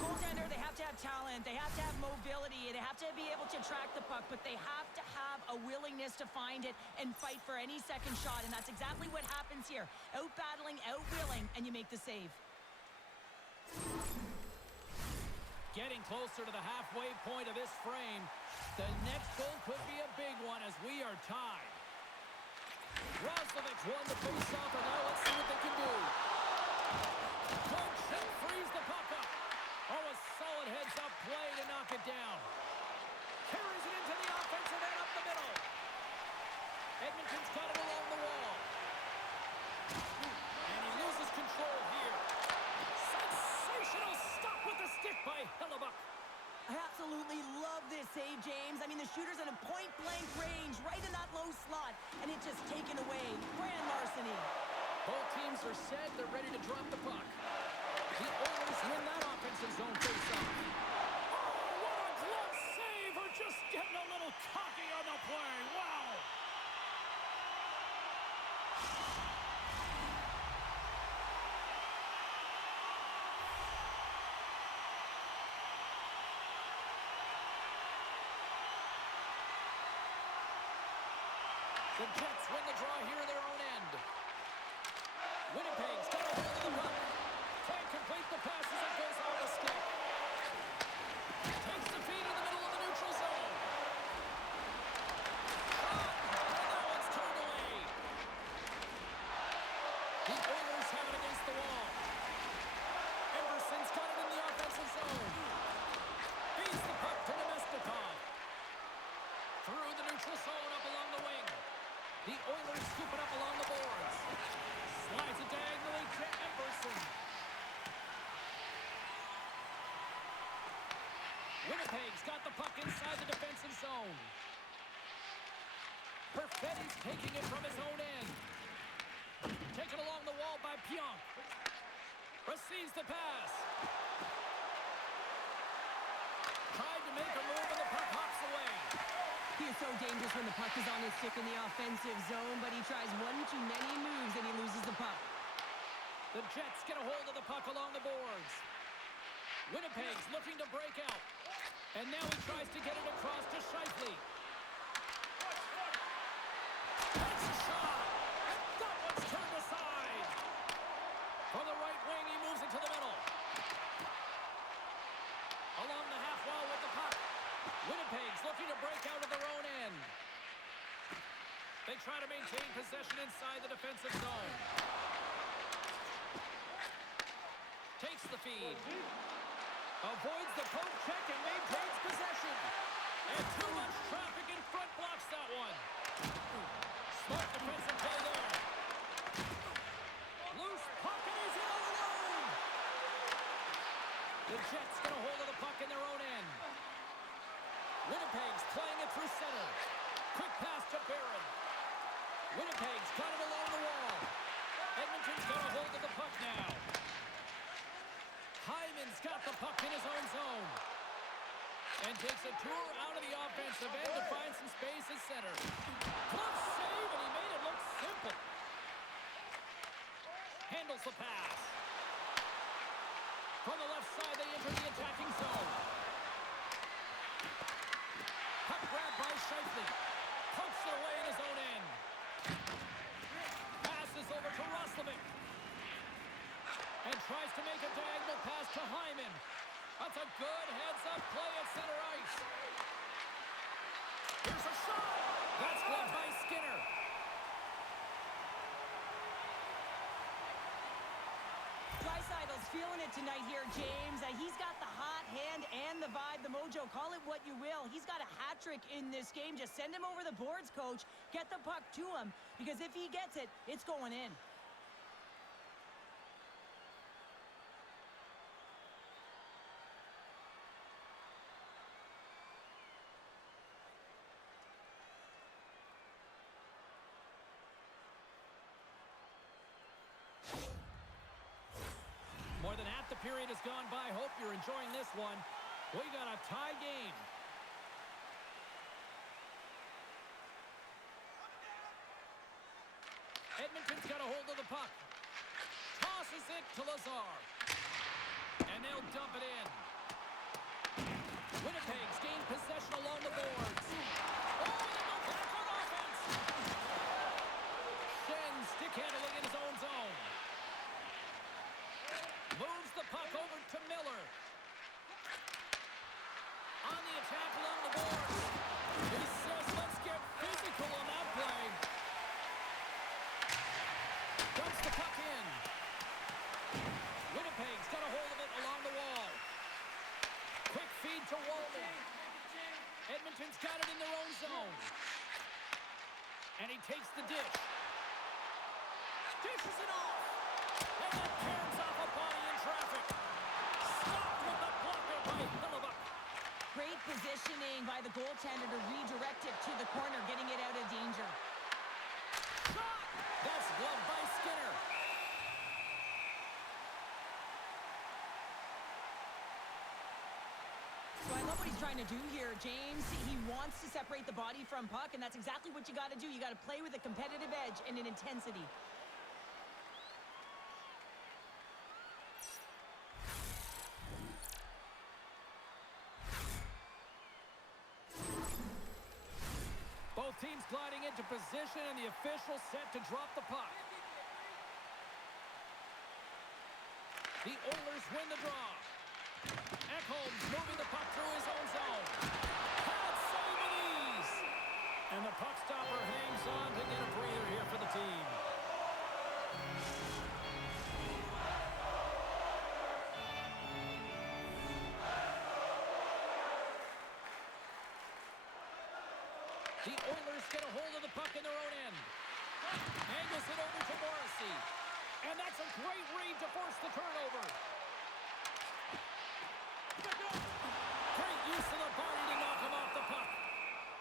Goaltender, they have to have talent, they have to have mobility, they have to be able to track the puck, but they have to have a willingness to find it and fight for any second shot, and that's exactly what happens here. Out-battling, out-willing, and you make the save. Getting closer to the halfway point of this frame. The next goal could be a big one as we are tied. Roslovic won the face-off, and now let's see what they can do. Coach frees the puck up. Oh, a solid heads-up play to knock it down. Carries it into the offensive end up the middle. Edmonton's got it along the wall. And he loses control here. Sensational stop with the stick by Hellebuck. I absolutely love this save, James. I mean, the shooter's in a point-blank range, right in that low slot, and it's just taken away. Grand larceny. Both teams are set. They're ready to drop the puck. The Oilers win that offensive zone face-off. Oh, what a glove save! Or just getting a little cocky on the play. Wow! The Jets win the draw here in their own end. Winnipeg's got a hold of the puck. Can't complete the pass as it goes off the stick. Takes the feed in the middle of the neutral zone. Shot, and that one's turned away. The Oilers have it against the wall. Emerson's got it in the offensive zone. Feeds the puck to Nemestikov. Through the neutral zone up along the wing. The Oilers scoop it up along the boards. Slides it diagonally to Emerson. Winnipeg's got the puck inside the defensive zone. Perfetti's taking it from his own end. Taken along the wall by Pionk. Receives the pass. Tried to make a move and the puck hops away. He is so dangerous when the puck is on his stick in the offensive zone, but he tries one too many moves and he loses the puck. The Jets get a hold of the puck along the boards. Winnipeg's looking to break out. And now he tries to get it across to Scheifele. That's a shot! That one's turned aside! From the right wing, he moves it to the middle. Along the half wall with the puck. Winnipeg's looking to break out of their own end. They try to maintain possession inside the defensive zone. Takes the feed. Avoids the poke check and maintains possession. And too much traffic in front blocks that one. Smart defensive play there. Loose puck and he's in all alone. The Jets get a hold of the puck in their own end. Winnipeg's playing it through center. Quick pass to Barron. Winnipeg's got it along the wall. Edmonton's got a hold of the puck now. Hyman's got the puck in his own zone. And takes a tour out of the offensive end to find some space at center. Glove save, and he made it look simple. Handles the pass. From the left side, they enter the attacking zone. Puck grab by Scheifele. Pokes it away in his own end. Passes over to Roslovic. And tries to make a diagonal pass to Hyman. That's a good heads-up play at center ice. Here's a shot. That's blocked by Skinner. Dreisaitl's feeling it tonight here, James. He's got the hot hand and the vibe, the mojo. Call it what you will. He's got a hat trick in this game. Just send him over the boards, coach. Get the puck to him. Because if he gets it, it's going in. More than half the period has gone by. Hope you're enjoying this one. We got a tie game. Edmonton's got a hold of the puck. Tosses it to Lazar. And they'll dump it in. Winnipeg's gained possession along the boards. Oh, they go back on offense. Shen stick handling in his own zone. Moves the puck over to Miller. On the attack along the boards. He says, let's get physical on that play. Dumps the puck in. Winnipeg's got a hold of it along the wall. Quick feed to Walden. Edmonton's got it in their own zone. And he takes the dish. Dishes it off. And then caroms off a body in traffic. Stopped with the blocker by Hillebuck. Great positioning by the goaltender to redirect it to the corner, getting it out of danger. Shot! That's gloved by Skinner. So I love what he's trying to do here, James. He wants to separate the body from puck, and that's exactly what you got to do. You got to play with a competitive edge and an intensity. Both teams gliding into position, and the official set to drop the puck. The Oilers win the draw. Ekholm's moving the puck through his own zone. Pad save with ease. And the puck stopper hangs on to get a breather here for the team. The Oilers get a hold of the puck in their own end. Angles it over to Morrissey. And that's a great read to force the turnover. Great use of the body to knock him off the puck.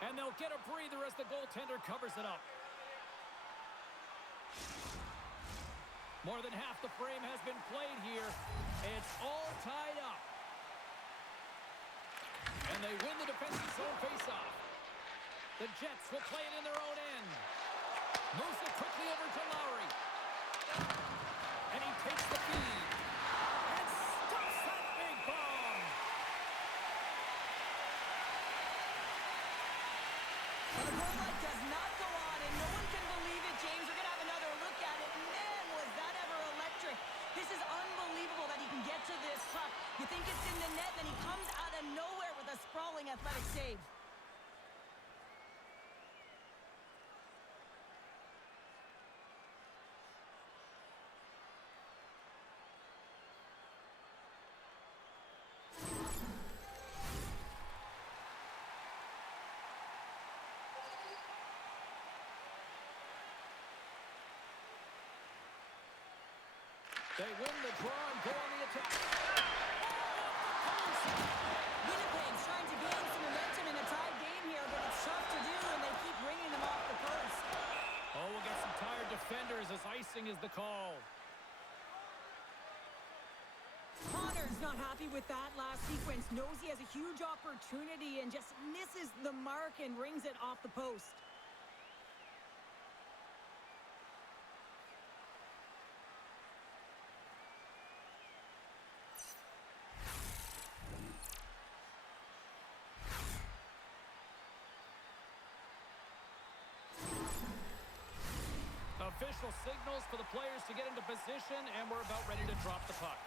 And they'll get a breather as the goaltender covers it up. More than half the frame has been played here. It's all tied up. And they win the defensive zone faceoff. The Jets will play it in their own end. Moves it quickly over to Lowry. And he takes the feed. And stuffs that big bomb. Well, the goal light does not go on, and no one can believe it, James. We're going to have another look at it. Man, was that ever electric. This is unbelievable that he can get to this puck. You think it's in the net, then he comes out of nowhere with a sprawling athletic save. They win the draw and go on the attack. Oh, post. Winnipeg's trying to gain some momentum in a tied game here, but it's tough to do, and they keep bringing them off the post. Oh, we'll get some tired defenders as icing is the call. Connor's not happy with that last sequence. Knows he has a huge opportunity and just misses the mark and rings it off the post. Official signals for the players to get into position, and we're about ready to drop the puck.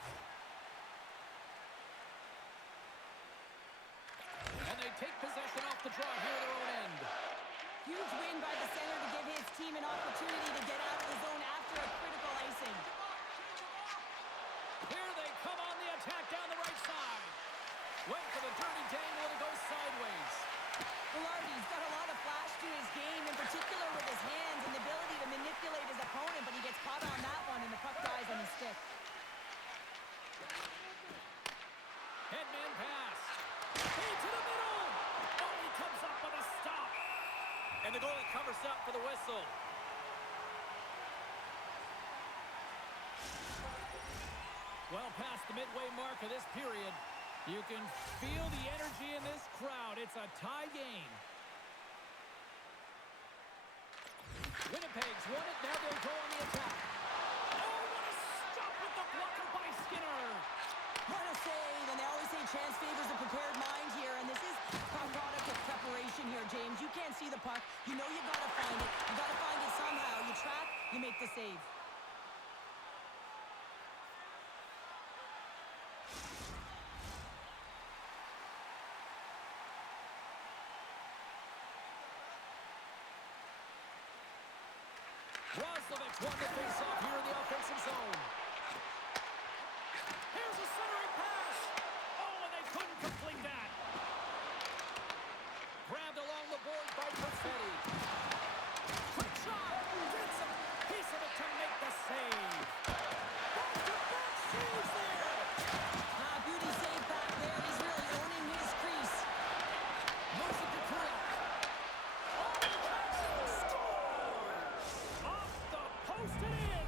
And they take possession off the draw here at their own end. Huge win by the center to give his team an opportunity to get out of the zone after a critical icing. Here they come on the attack down the right side. Went for the dirty dangle, and it goes sideways. Velarde's got a lot of flash to his game, in particular with his hands and the ability to manipulate his opponent, but he gets caught on that one, and the puck dies on his stick. Headman pass. Into the middle. Oh, he comes up with a stop. And the goalie covers up for the whistle. Well past the midway mark of this period, you can feel the energy in this crowd. It's a tie game. Winnipeg's won it. Now they'll go on the attack. Oh, what a stop with the blocker by Skinner. What a save, and they always say chance favors a prepared mind here, and this is a product of preparation here, James. You can't see the puck. You know you gotta find it. You gotta find it somehow. You track, you make the save. Roslovic's won the face-off here in the offensive zone. Here's a centering pass. Oh, and they couldn't complete that. Grabbed along the board by Perfetti. Quick shot. Gets a piece of it to make the save. Back-to-back saves there. Beauty save back there. He's really owning his crease. Moves it to Kula. Oh, Jackson scores! Off the post and in.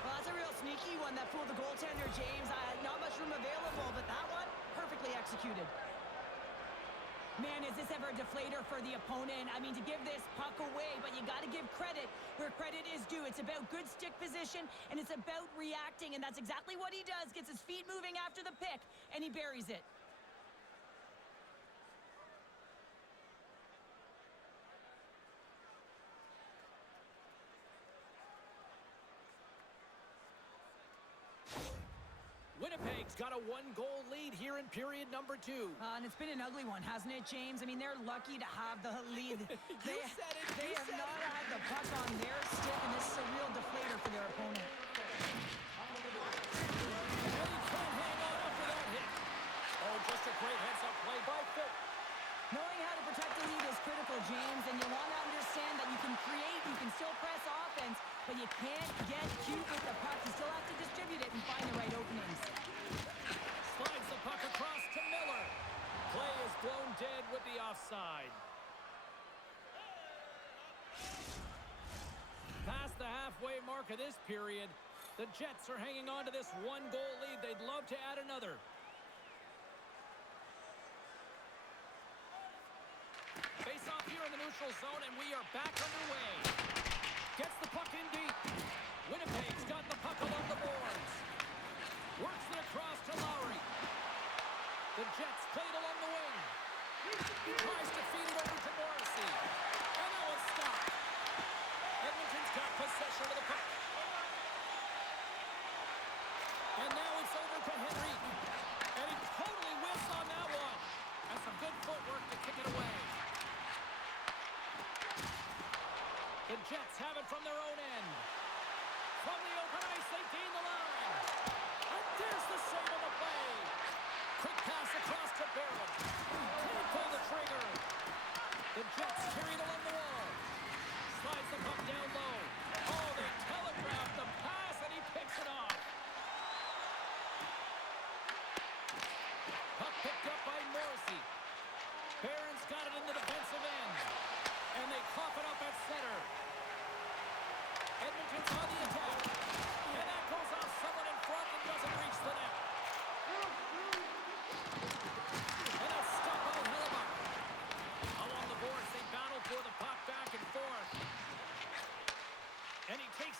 Well, that's a real sneaky one that fooled the goaltender, James. Not much room available, but that one, perfectly executed. Man, is this ever a deflator for the opponent? I mean, to give this puck away, but you got to give credit where credit is due. It's about good stick position, and it's about reacting, and that's exactly what he does. Gets his feet moving after the pick, and he buries it. Winnipeg's got a one-goal lead here in period number 2. And it's been an ugly one, hasn't it, James? I mean, they're lucky to have the lead. They have not had the puck on their stick, and this is a real deflator for their opponent. They can't hang on after that hit. Oh, just a great heads-up play by Phil. Knowing how to protect the lead is critical, James, and you want to understand that you can create, you can still press offense, but you can't get cute with the puck. You still have to distribute it and find the right openings. Slides the puck across to Miller. Play is blown dead with the offside. Past the halfway mark of this period, the Jets are hanging on to this one-goal lead. They'd love to add another. Face off here in the neutral zone, and we are back underway. Gets the puck in deep. Winnipeg's got the puck along the boards. Works it across to Lowry. The Jets played along the wing. He tries to feed it over to Morrissey. And that was stopped. Edmonton's got possession of the puck. And now it's over to Henry. And he totally whiffs on that one. Has some good footwork to kick it away. The Jets have it from their own end. From the open ice, they gain the line.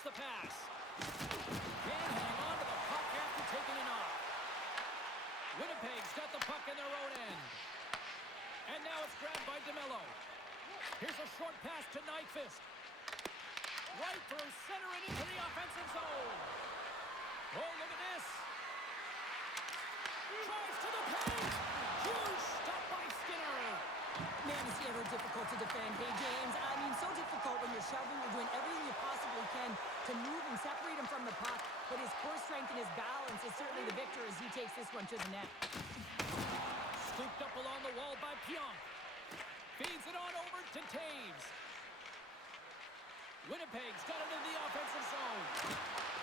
the pass. Can't hang on to the puck after taking it off. Winnipeg's got the puck in their own end. And now it's grabbed by DeMello. Here's a short pass to Nyquist. Right through center and into the offensive zone. Oh, look at this. Drives to the paint. Huge stop by Skinner. Man, is he ever difficult to defend. Hey, James, I mean, so difficult when you're shoving, you're doing everything you possibly can to move and separate him from the puck. But his core strength and his balance is certainly the victor as he takes this one to the net. Scooped up along the wall by Pionk. Feeds it on over to Taves. Winnipeg's got it in the offensive zone.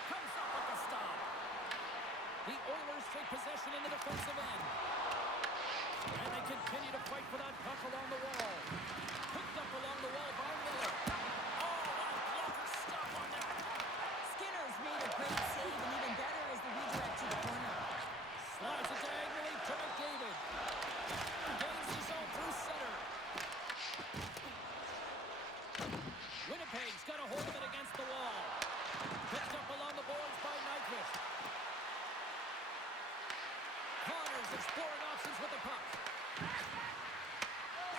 Comes up with a stop. The Oilers take possession in the defensive end. And they continue to fight for that puck along the wall. Picked up along the wall by Miller. Oh, what a blocker stop on that. Skinner's made a great save, and even better is the redirect to the corner. Slides it diagonally to McDavid. Gains the zone through center. Winnipeg's got a hold of it against the wall. Picked up along the boards by Nyquist. Connors exploring options with the puck.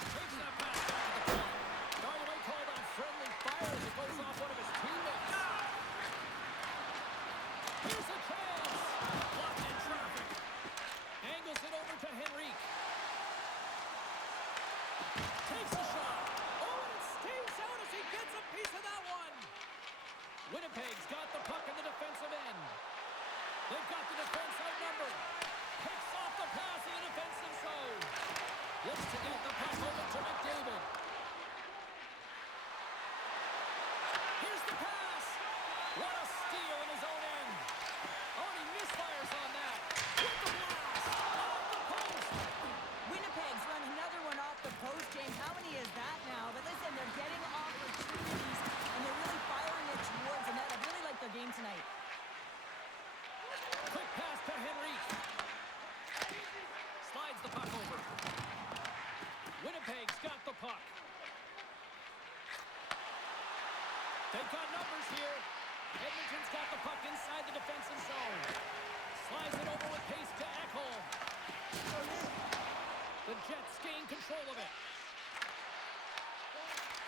Takes that pass back to the point. By the way, called on friendly fire as it goes off one of his teammates. Here's a chance. Blocked in traffic. Angles it over to Henrique. Takes the shot. Oh, and it stays out as he gets a piece of that one. Winnipeg's got the puck in the defensive end. They've got the defense outnumbered. Picks off the pass in the defensive zone. Looks to get the puck over to McDavid. Here's the pass. What a steal in his own end. Oh, and he misfires on that. With the blast. Off the post. Winnipeg's run another one off the post, James. How many is that now? But listen, they're getting opportunities, and they're really firing it towards the net. I really like their game tonight. Quick pass to Henrique. Slides the puck over. Winnipeg's got the puck. They've got numbers here. Edmonton's got the puck inside the defensive zone. Slides it over with pace to Ekholm. The Jets gain control of it.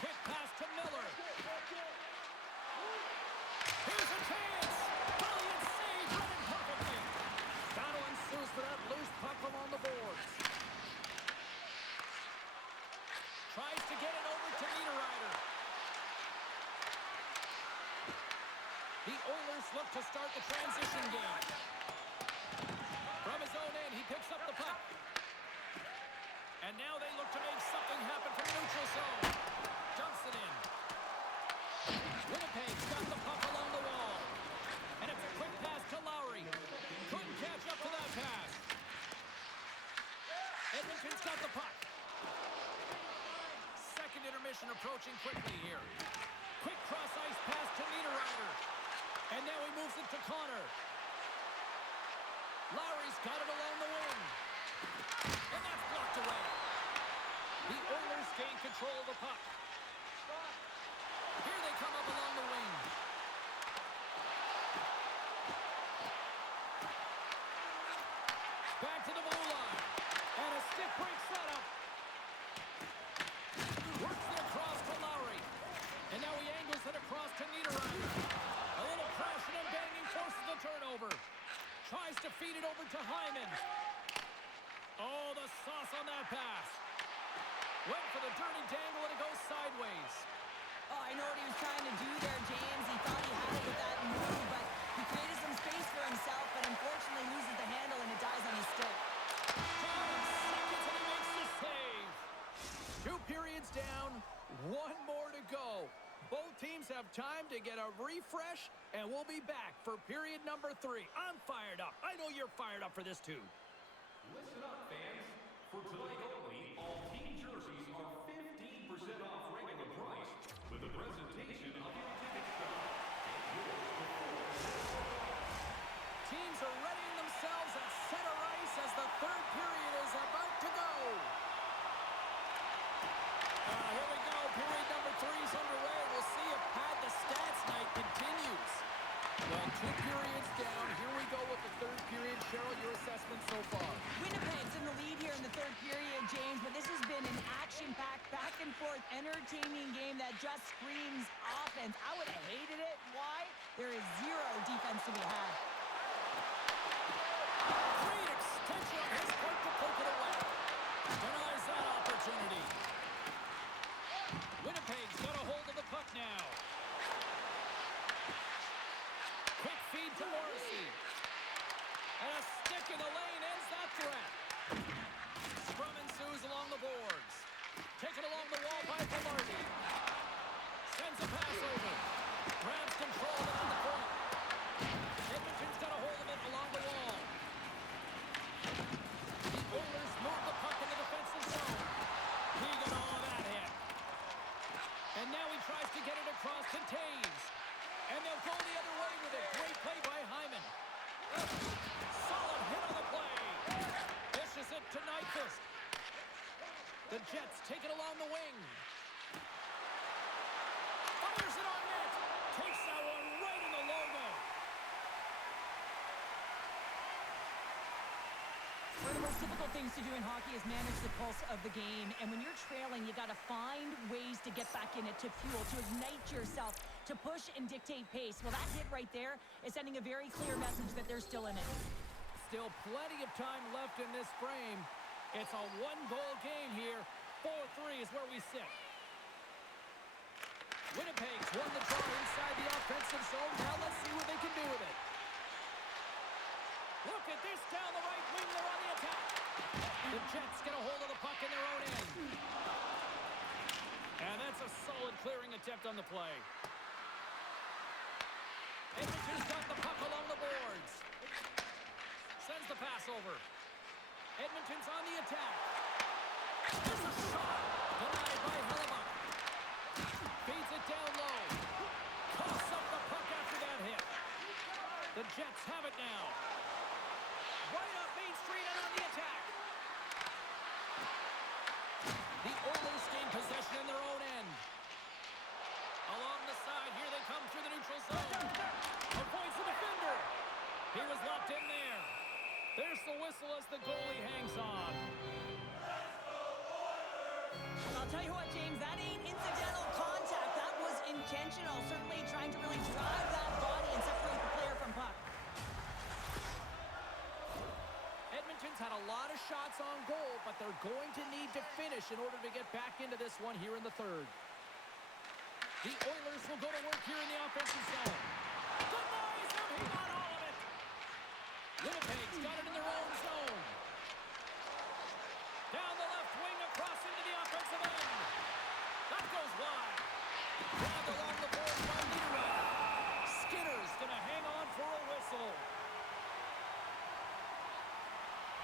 Quick pass to Miller. Here's a chance. Brilliant save, running perfectly. Battle ensues for that loose puck along the boards. Tries to get it over to Niederreiter. The Oilers look to start the transition game. From his own end, he picks up the puck. And now they look to make something happen from neutral zone. Dumps it in. Winnipeg's got the puck along the wall. And it's a quick pass to Lowry. Couldn't catch up to that pass. Edmonton's got the puck. Second intermission approaching quickly here. Quick cross-ice pass to Niederreiter. And now he moves it to Connor. Lowry's got it along the wing. And that's blocked away. The Oilers gain control of the puck. Here they come up along the wing. Back to the blue line. And a stick break setup. Works it across to Lowry. And now he angles it across to Niederreiter. A little crashing and banging forces the turnover. Tries to feed it over to Hyman. Oh, the sauce on that pass. Went for the dirty dangle and it goes sideways. Oh, I know what he was trying to do there, James. He thought he had it with that move, but he created some space for himself, but unfortunately loses the handle and it dies on his stick. 5 seconds and he makes the save. 2 periods down, 1 more to go. Both teams have time to get a refresh, and we'll be back for period number 3. I'm fired up. I know you're fired up for this too. Listen up, fans. For tonight only, all team jerseys are 15% off regular price with the presentation of your ticket stub. Teams are readying themselves at center ice as the 3rd period is about to go. Here we go. Period number 3 is underway. We'll see if Pad the Stats night continues. 2 periods down. Here we go with the third period. Cheryl, your assessment so far? Winnipeg's in the lead here in the third period, James, but this has been an action-packed, back-and-forth, entertaining game that just screams offense. I would have hated it. Why? There is zero defense to be had. Great extension on his part to poke it away. Denies that opportunity. Winnipeg's got a hold of the puck now. Quick feed to Morrissey. And a stick in the lane ends that threat. Scrum ensues along the boards. Taken along the wall by Velarde. Sends a pass over. Grabs control of it on the point. Edmonton's got a hold of it along the wall. The Oilers move the puck in the defensive zone. He got all of that hit. And now he tries to get it across to Taves. And they'll go the other way with it. Great play by Hyman. Solid hit on the play. Dishes it to Nyquist. The Jets take it along the wing. Fires it on net. Takes that one right in the logo. One of the most difficult things to do in hockey is manage the pulse of the game. And when you're trailing, you got to find ways to get back in it, to fuel, to ignite yourself, to push and dictate pace. Well, that hit right there is sending a very clear message that they're still in it. Still plenty of time left in this frame. It's a one-goal game here. 4-3 is where we sit. Winnipeg's won the draw inside the offensive zone. Now let's see what they can do with it. Look at this down the right wing. They're on the attack. The Jets get a hold of the puck in their own end. And that's a solid clearing attempt on the play. Edmonton's got the puck along the boards. Sends the pass over. Edmonton's on the attack. There's a shot. Denied by Hellebuck. Feeds it down low. Coughs up the puck after that hit. The Jets have it now. Right up Main Street and on the attack. The Oilers gain possession in their own end. Along the side, here they come through the neutral zone. Avoids the defender. He was locked in there. There's the whistle as the goalie hangs on. I'll tell you what, James, that ain't incidental contact. That was intentional. Certainly trying to really drive that body and separate the player from puck. Edmonton's had a lot of shots on goal, but they're going to need to finish in order to get back into this one here in the third. The Oilers will go to work here in the offensive zone. Denies him. He got all of it. Winnipeg's got it in their own zone. Down the left wing across into the offensive end. That goes wide. Grabbed along the board by Niederreiter. Skinner's going to hang on for a whistle.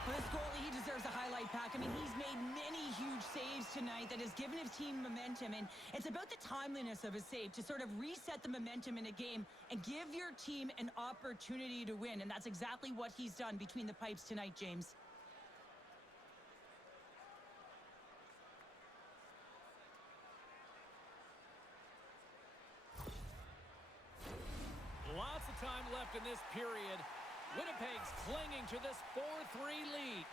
Well, this goalie, he deserves a highlight pack. I mean, he's made many huge saves tonight that has given his team momentum, and it's about the timeliness of his save to sort of reset the momentum in a game and give your team an opportunity to win, and that's exactly what he's done between the pipes tonight, James. Lots of time left in this period. Winnipeg's clinging to this 4-3 lead.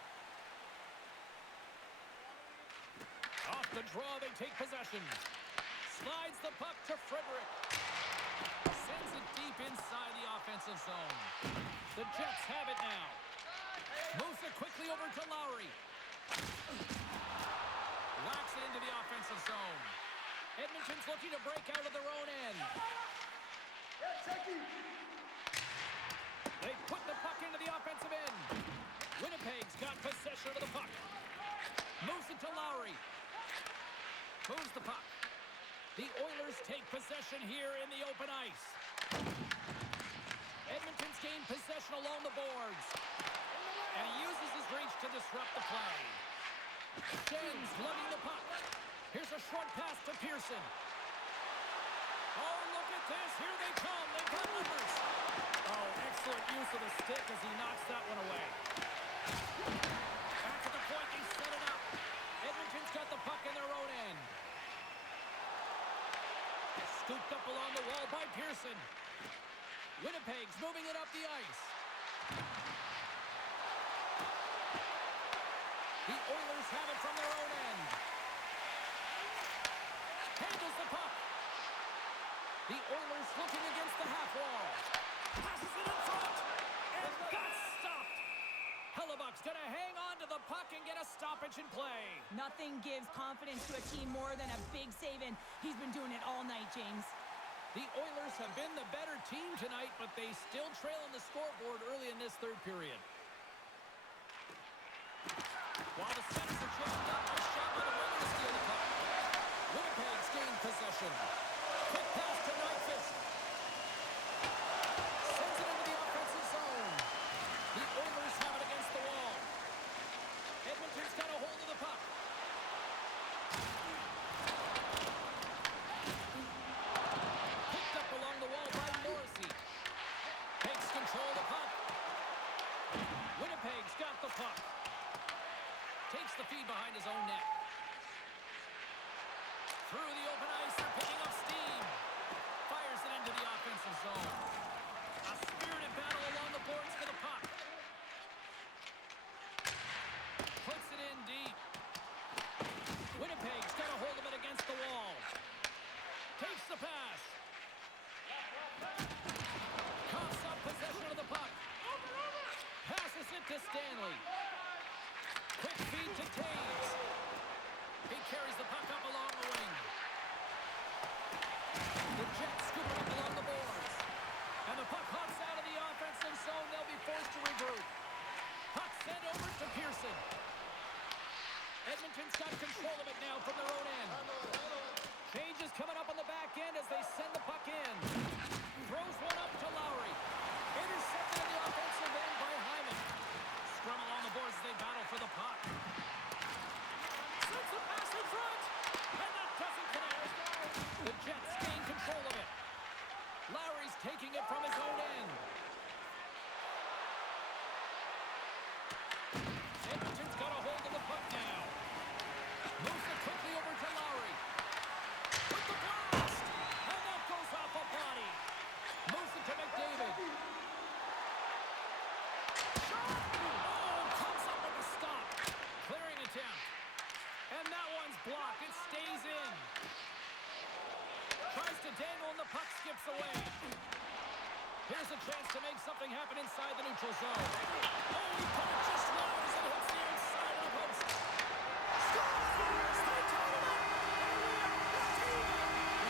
Off the draw, they take possession. Slides the puck to Frederick. Sends it deep inside the offensive zone. The Jets have it now. Moves it quickly over to Lowry. Locks it into the offensive zone. Edmonton's looking to break out of their own end. They put the puck into the offensive end. Winnipeg's got possession of the puck. Moves it to Lowry. Moves the puck. The Oilers take possession here in the open ice. Edmonton's gained possession along the boards. And he uses his reach to disrupt the play. James lugging the puck. Here's a short pass to Pearson. Oh, look at this. Here they come. They've got numbers. Oh, excellent use of the stick as he knocks that one away. Back to the point. They set it up. Edmonton's got the puck in their own end. Scooped up along the wall by Pearson. Winnipeg's moving it up the ice. The Oilers have it from their own end. Handles the puck. The Oilers looking against the half wall. Passes it in front. And that's stopped. Hellebuck's going to hang on to the puck and get a stoppage in play. Nothing gives confidence to a team more than a big save, and he's been doing it all night, James. The Oilers have been the better team tonight, but they still trail on the scoreboard early in this third period. While the centers are jammed up, a shot by the winger to steal the puck. Winnipeg's gained possession. Quick pass to Nyquist. Sends it into the offensive zone. The Oilers have it against the wall. Edmonton's got a hold of the puck. Picked up along the wall by Morrissey. Takes control of the puck. Winnipeg's got the puck. Takes the feed behind his own net. Through the open ice, they're picking up steam. Fires it into the offensive zone. A spirited battle along the boards for the puck. Puts it in deep. Winnipeg's got a hold of it against the wall. Takes the pass. Coughs up possession of the puck. Passes it to Stanley. Quick feed to Taves. He carries the puck up along the wing. The Jets scoop it up along the boards. And the puck hops out of the offensive zone. They'll be forced to regroup. Puck sent over to Pearson. Edmonton's got control of it now from their own end. Changes coming up on the back end as they send the puck in. Throws one up to Lowry. Intercepted in the offensive end by Hyman. Scrum along the boards as they battle for the puck. Sends the pass in front. And that doesn't connect. The Jets gain control of it. Lowry's taking it from his own end. Edmonton's got a hold of the puck now. Moves it quickly over to Lowry. With the blast! And that goes off a body. Moves it to McDavid. Shot! Oh, comes up with a stop. Clearing attempt. And that one's blocked. It stays in. Tries to dangle and the puck skips away. Here's a chance to make something happen inside the neutral zone. Oh, he put it just wide as it hits the outside of the post. Scores! They tied it up!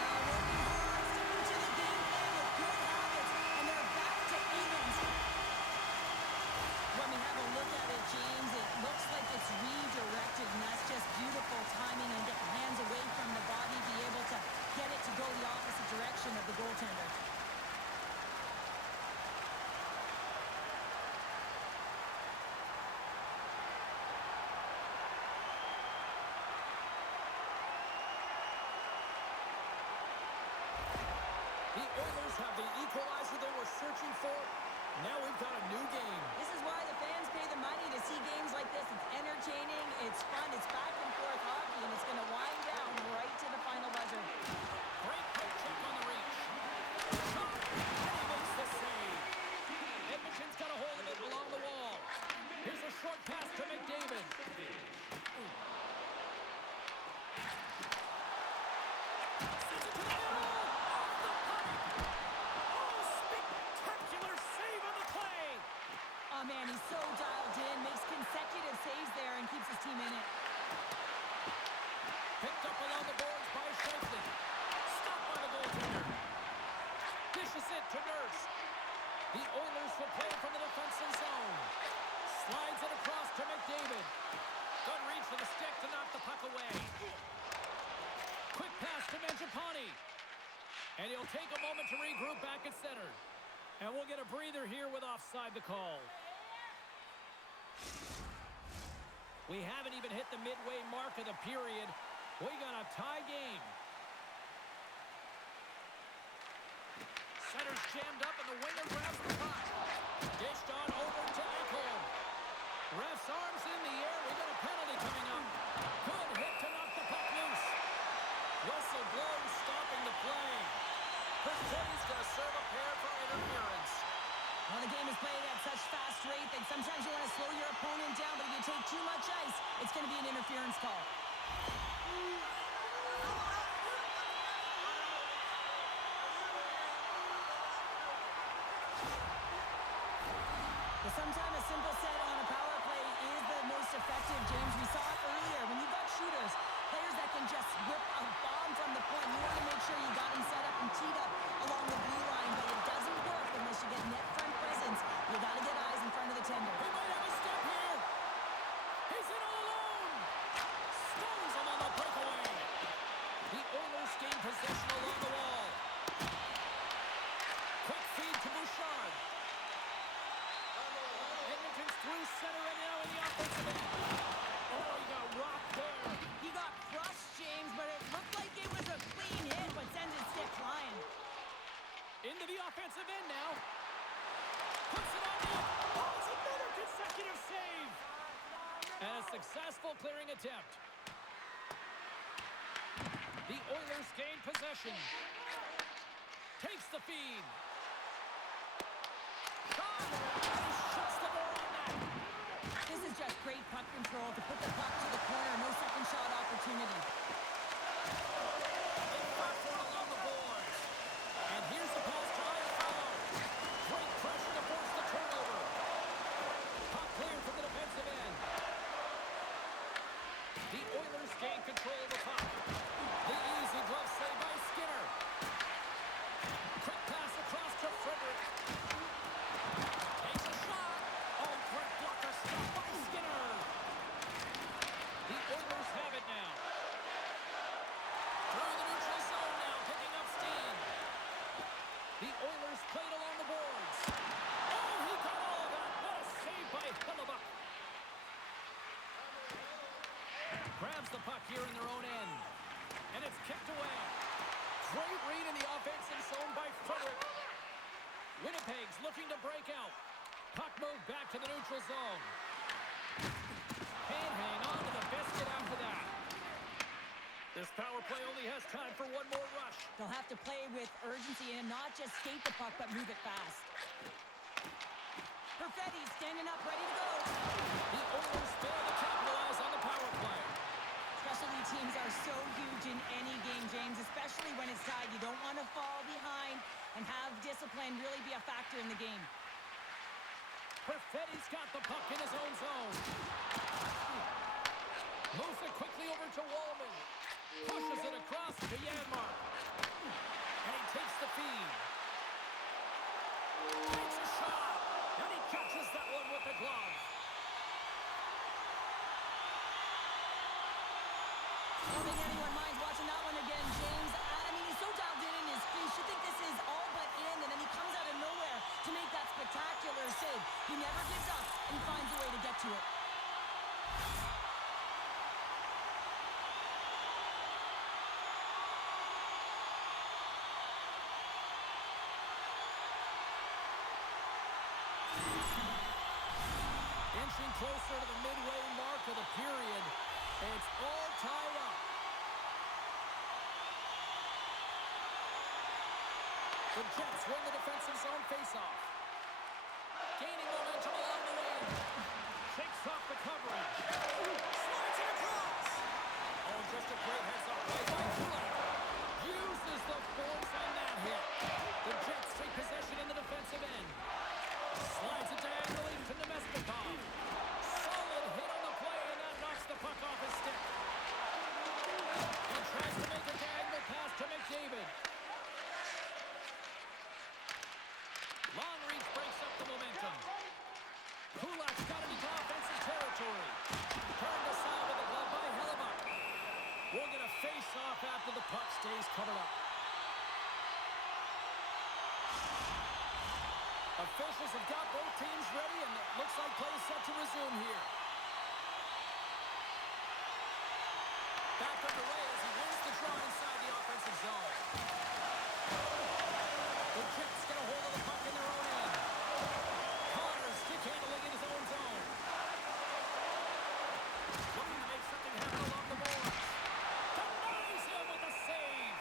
Now working hard, sticking to the game plan with good habits, and they're back to evens. When we have a look at it, James, it looks like it's redirected, and that's just beautiful timing and get the hands away from the body, be able to get it to go the opposite direction of the goaltender. The Oilers have the equalizer they were searching for. Now we've got a new game. This is why the fans pay the money to see games like this. It's entertaining, it's fun, it's back and forth hockey, and it's going to wind down right to the final buzzer. Great poke check on the reach. Shot, and he makes the save. Edmonton's got a hold of it along the wall. Here's a short pass to McDavid. Sends it to the middle. Off the puck. Oh, spectacular save on the play. Oh, man, he's so dialed in, makes consecutive saves there and keeps his team in it. Picked up along the boards by Scheifele. Stopped by the goaltender. Dishes it to Nurse. The Oilers will play from the defensive zone. Slides it across to McDavid. Good reach for the stick to knock the puck away. Quick pass to Mangiapane. And he'll take a moment to regroup back at center. And we'll get a breather here with offside the call. We haven't even hit the midway mark of the period. We got a tie game. Center's jammed up and the winger grabs the puck. Dished on over to Ekholm. Ref's arms in the air. We got a penalty coming up. Good hit to knock the puck loose. Whistle blows, stopping the play. He's going to serve a pair for interference. play at such fast rate that sometimes you want to slow your opponent down, but if you take too much ice, it's going to be an interference call. But sometimes a simple set on a power play is the most effective, James. We saw it earlier. When you've got shooters, players that can just whip a bomb from the point, you want to make sure you got them set up and teed up along the blue line, but it doesn't work unless you get net front presence. You got to get eyes in front of the tender. He might have a step here. He's in all alone. Stones him on the breakaway. The Oilers gain possession along the wall. Quick feed to Bouchard. Edmonton's through center and now in the offensive end. Oh, he got rocked there. He got crushed, James, but it looked like it was a clean hit, but sends his stick flying. Into the offensive end now. Puts it on net. Oh, it's another consecutive save. And a successful clearing attempt. The Oilers gain possession. Takes the feed. He shuts the door on that. This is just great puck control to put the puck to the corner. No second shot opportunity. They fought for it along the boards. And here's the pass try and follow. Great pressure to force the turnover. Puck cleared from the defensive end. The Oilers gain control of the puck. The easy glove save by Skinner. Quick pass across to Frederick. Takes a shot. Oh, great blocker stop by Skinner. The Oilers have it now. Through the neutral zone now, picking up steam. The Oilers played along the boards. Oh, he got all of that. What a save by Hellebuck. Grabs the puck here in their own end. And it's kicked away. Great read in the offensive zone by Frederick. Winnipeg's looking to break out. Puck moved back to the neutral zone. Can't hang on to the biscuit after that. This power play only has time for one more rush. They'll have to play with urgency and not just skate the puck, but move it fast. Perfetti standing up, ready to go. The Oilers fail to capitalize on the power play. Specialty teams are so huge in any game, James, especially when it's tied. You don't want to fall behind and have discipline really be a factor in the game. Perfetti's got the puck in his own zone. Moves it quickly over to Wallman. Pushes it across to Janmark. And he takes the feed. Takes a shot. And he catches that one with the glove. I don't think anyone minds watching that one again, James. I mean, he's so dialed in his crease. You think this is all but in, and then he comes out of nowhere to make that spectacular save. He never gives up, and he finds a way to get to it. Inching closer to the midway mark of the period. It's all tied up. The Jets win the defensive zone faceoff. Gaining momentum along the way. Shakes off the coverage. Slides it across. Oh, just a great heads-up play by Kulak. Uses the force on that hit. The Jets take possession in the defensive end. Slides it diagonally to Nemestikov. Solid hit on the play, and that knocks the puck off his stick. He tries to make a diagonal pass to McDavid. Long reach breaks up the momentum. Kulak's got it into offensive territory. Turned aside with the glove by Hellebuck. We'll get a face-off after the puck stays covered up. Officials have got both teams ready, and it looks like play is set to resume here. Back underway as he wins the draw inside the offensive zone. The Jets get a hold of the puck in their own end. Connor stick handling in his own zone. Looking to make something happen along the boards. Denies him with a save.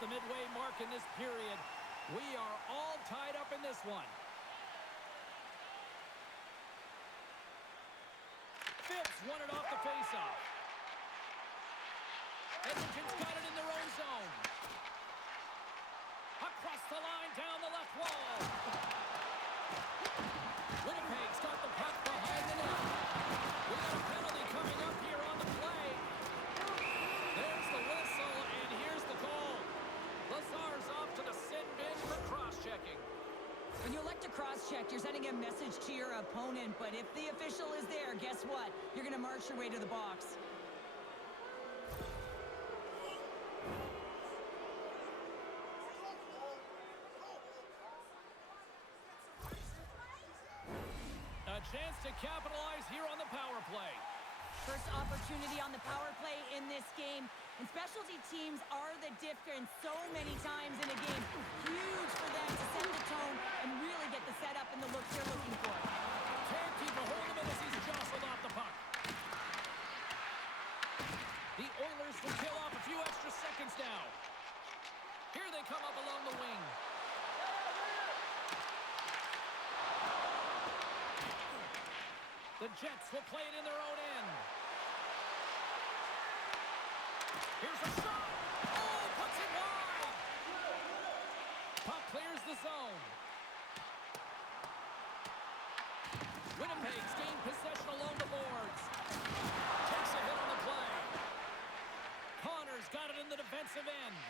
the midway mark in this period. We are all tied up in this one. Phipps won it off the faceoff. Edmonton's got it in their own zone. Across the line, down the left wall. Winnipeg's got the puck behind the net. We got a penalty coming up here on the play. There's the whistle, and here's the goal. Lazar's off to the sin bin for cross-checking. When you elect to cross-check, you're sending a message to your opponent, but if the official is there, guess what? You're going to march your way to the box. A chance to capitalize here on the power play. First opportunity on the power play in this game. And specialty teams are the difference so many times in a game. Huge for them to set the tone and really get the setup and the looks they're looking for. Can't keep a hold of it as he's jostled off the puck. The Oilers will kill off a few extra seconds now. Here they come up along the wing. The Jets will play it in their own end. Here's a shot. Oh, puts it wide. Puck clears the zone. Winnipeg's gained possession along the boards. Takes a hit on the play. Connor's got it in the defensive end.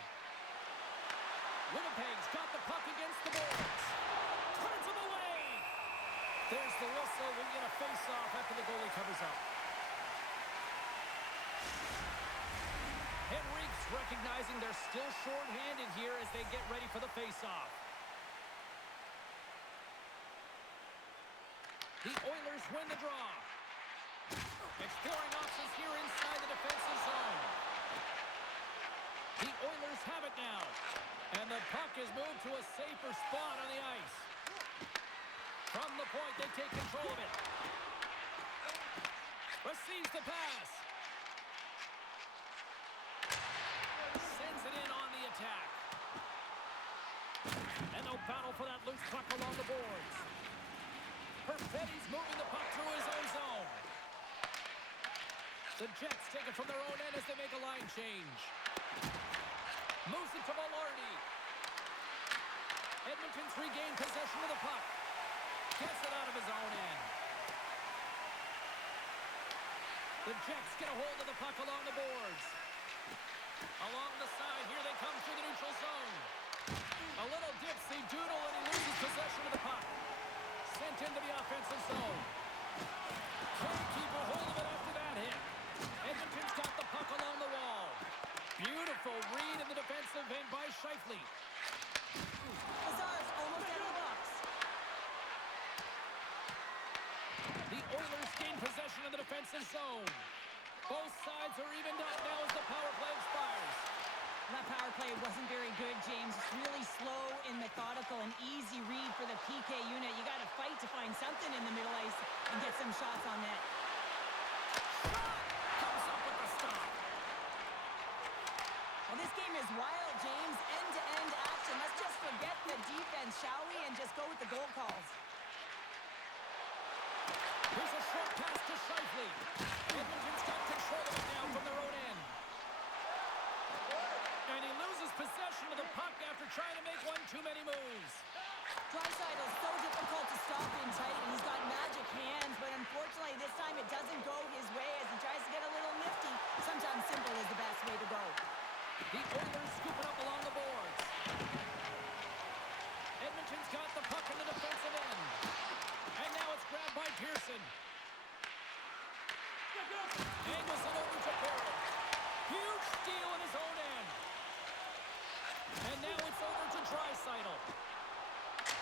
Winnipeg's got the puck against the boards. Turns him away. There's the whistle. We get a face-off after the goalie covers up. Henrique's recognizing they're still short-handed here as they get ready for the face-off. The Oilers win the draw. Exploring options here inside the defensive zone. The Oilers have it now. And the puck is moved to a safer spot on the ice. From the point, they take control of it. Receives the pass. Sends it in on the attack. And they'll battle for that loose puck along the boards. Perfetti's moving the puck through his own zone. The Jets take it from their own end as they make a line change. Moves it to Velarde. Edmonton's regained possession of the puck. Gets it out of his own end. The Jets get a hold of the puck along the boards. Along the side, here they come through the neutral zone. A little dipsy doodle and he loses possession of the puck. Sent into the offensive zone. Can't keep a hold of it after that hit. Edmonton's got the puck along the wall. Beautiful read in the defensive end by Scheifele. Lazar's almost out of the box. The Oilers gain possession of the defensive zone. Both sides are evened up now as the power play expires. That power play wasn't very good, James. It's really slow and methodical, an easy read for the PK unit. You got to fight to find something in the middle ice and get some shots on net. Shot! Comes up with the stop. Well, this game is wild, James. End-to-end action. Let's just forget the defense, shall we, and just go with the goal calls. Here's a short pass to Scheifele. Edmonton's got control of it now from their own end. And he loses possession of the puck after trying to make one too many moves. Draisaitl's so difficult to stop in tight, and he's got magic hands, but unfortunately this time it doesn't go his way as he tries to get a little nifty. Sometimes simple is the best way to go. The Oilers scoop it up along the boards. Edmonton's got the puck in the defensive end. And now it's grabbed by Pearson. Angles it over to Barrett. Huge steal in his own end. And now it's over to Draisaitl.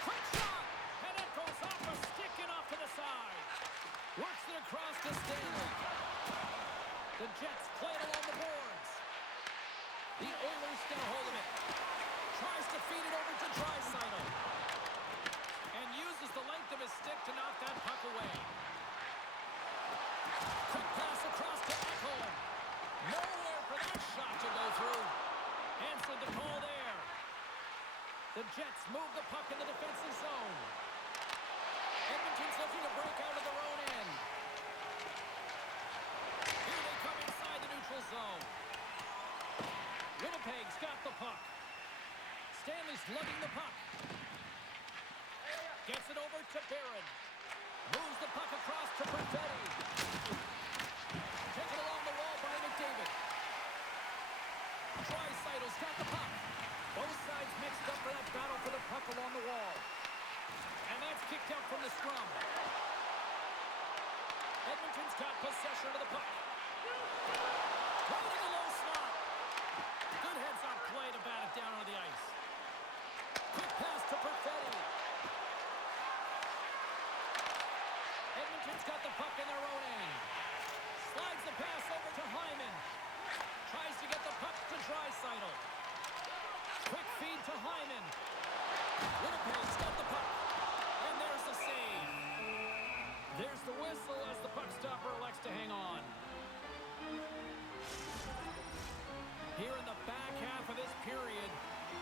Quick shot! And it goes off a stick and off to the side. Works it across to Stanley. The Jets play it along the boards. The Oilers get a hold of it. Tries to feed it over to Draisaitl. And uses the length of his stick to knock that puck away. Quick pass across to Ekholm. Nowhere for that shot to go through. Answered the call there. The Jets move the puck in the defensive zone. Edmonton's looking to break out of their own end. Here they come inside the neutral zone. Winnipeg's got the puck. Stanley's lugging the puck. Gets it over to Barron. Moves the puck across to Perfetti. Taken along the wall by McDavid. Draisaitl's got the puck. Both sides mixed up for that battle for the puck along the wall. And that's kicked out from the scrum. Edmonton's got possession of the puck. Holding a low slot. Good heads-up play to bat it down on the ice. Quick pass to Perfetti. Edmonton's got the puck in their own end. Slides the pass over to Hyman. Tries to get the puck to Draisaitl. Quick feed to Hyman. Winnipeg's got the puck. And there's the save. There's the whistle as the puck stopper elects to hang on. Here in the back half of this period,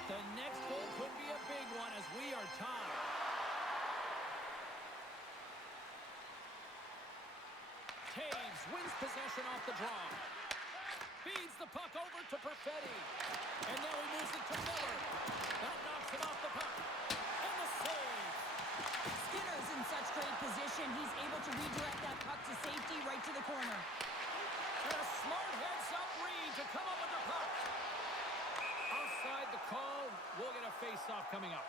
the next goal could be a big one as we are tied. Taves wins possession off the draw. Feeds the puck over to Perfetti. And now he moves it to Miller. That knocks him off the puck. And the save. Skinner's in such great position. He's able to redirect that puck to safety right to the corner. And a smart heads-up read to come up with the puck. Offside the call. We'll get a face-off coming up.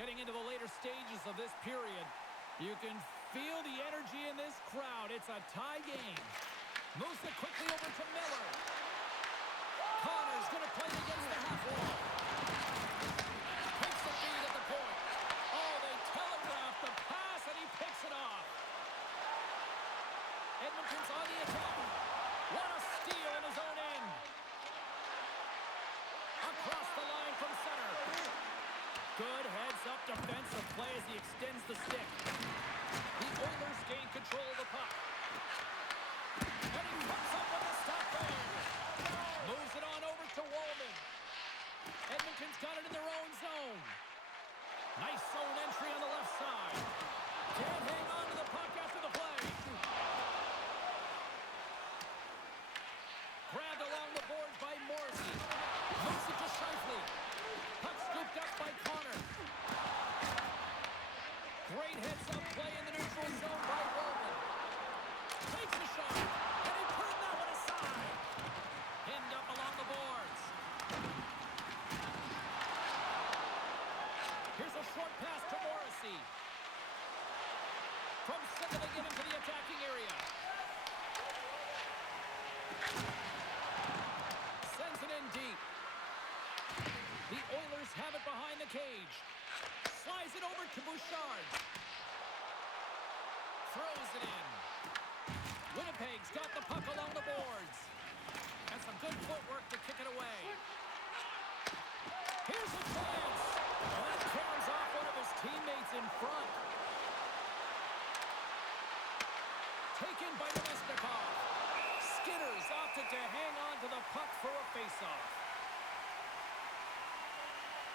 Getting into the later stages of this period, you can feel the energy in this crowd. It's a tie game. Moves it quickly over to Miller. Connor's going to play it against the half wall. Takes the feed at the point. Oh, they telegraph the pass, and he picks it off. Edmonton's on the attack. What a steal in his own end. Across the line from center. Good heads-up defensive play as he extends the stick. The Oilers gain control of the puck. And he comes up with a stop there. Moves it on over to Wallman. Edmonton's got it in their own zone. Nice zone entry on the left side. Can't hang on to the puck after the play. Grabbed along the boards by Morrissey. Moves it to Scheifele. Puck scooped up by Connor. Great heads-up play in the neutral zone by Wallman. Takes a shot, and he turned that one aside. Pinned up along the boards. Here's a short pass to Morrissey. From center they get into the attacking area. Sends it in deep. The Oilers have it behind the cage. Slides it over to Bouchard. Throws it in. Winnipeg's got the puck along the boards. And some good footwork to kick it away. Here's a chance. And that carries off one of his teammates in front. Taken by Nemesnikov. Skinner's opted to hang on to the puck for a faceoff.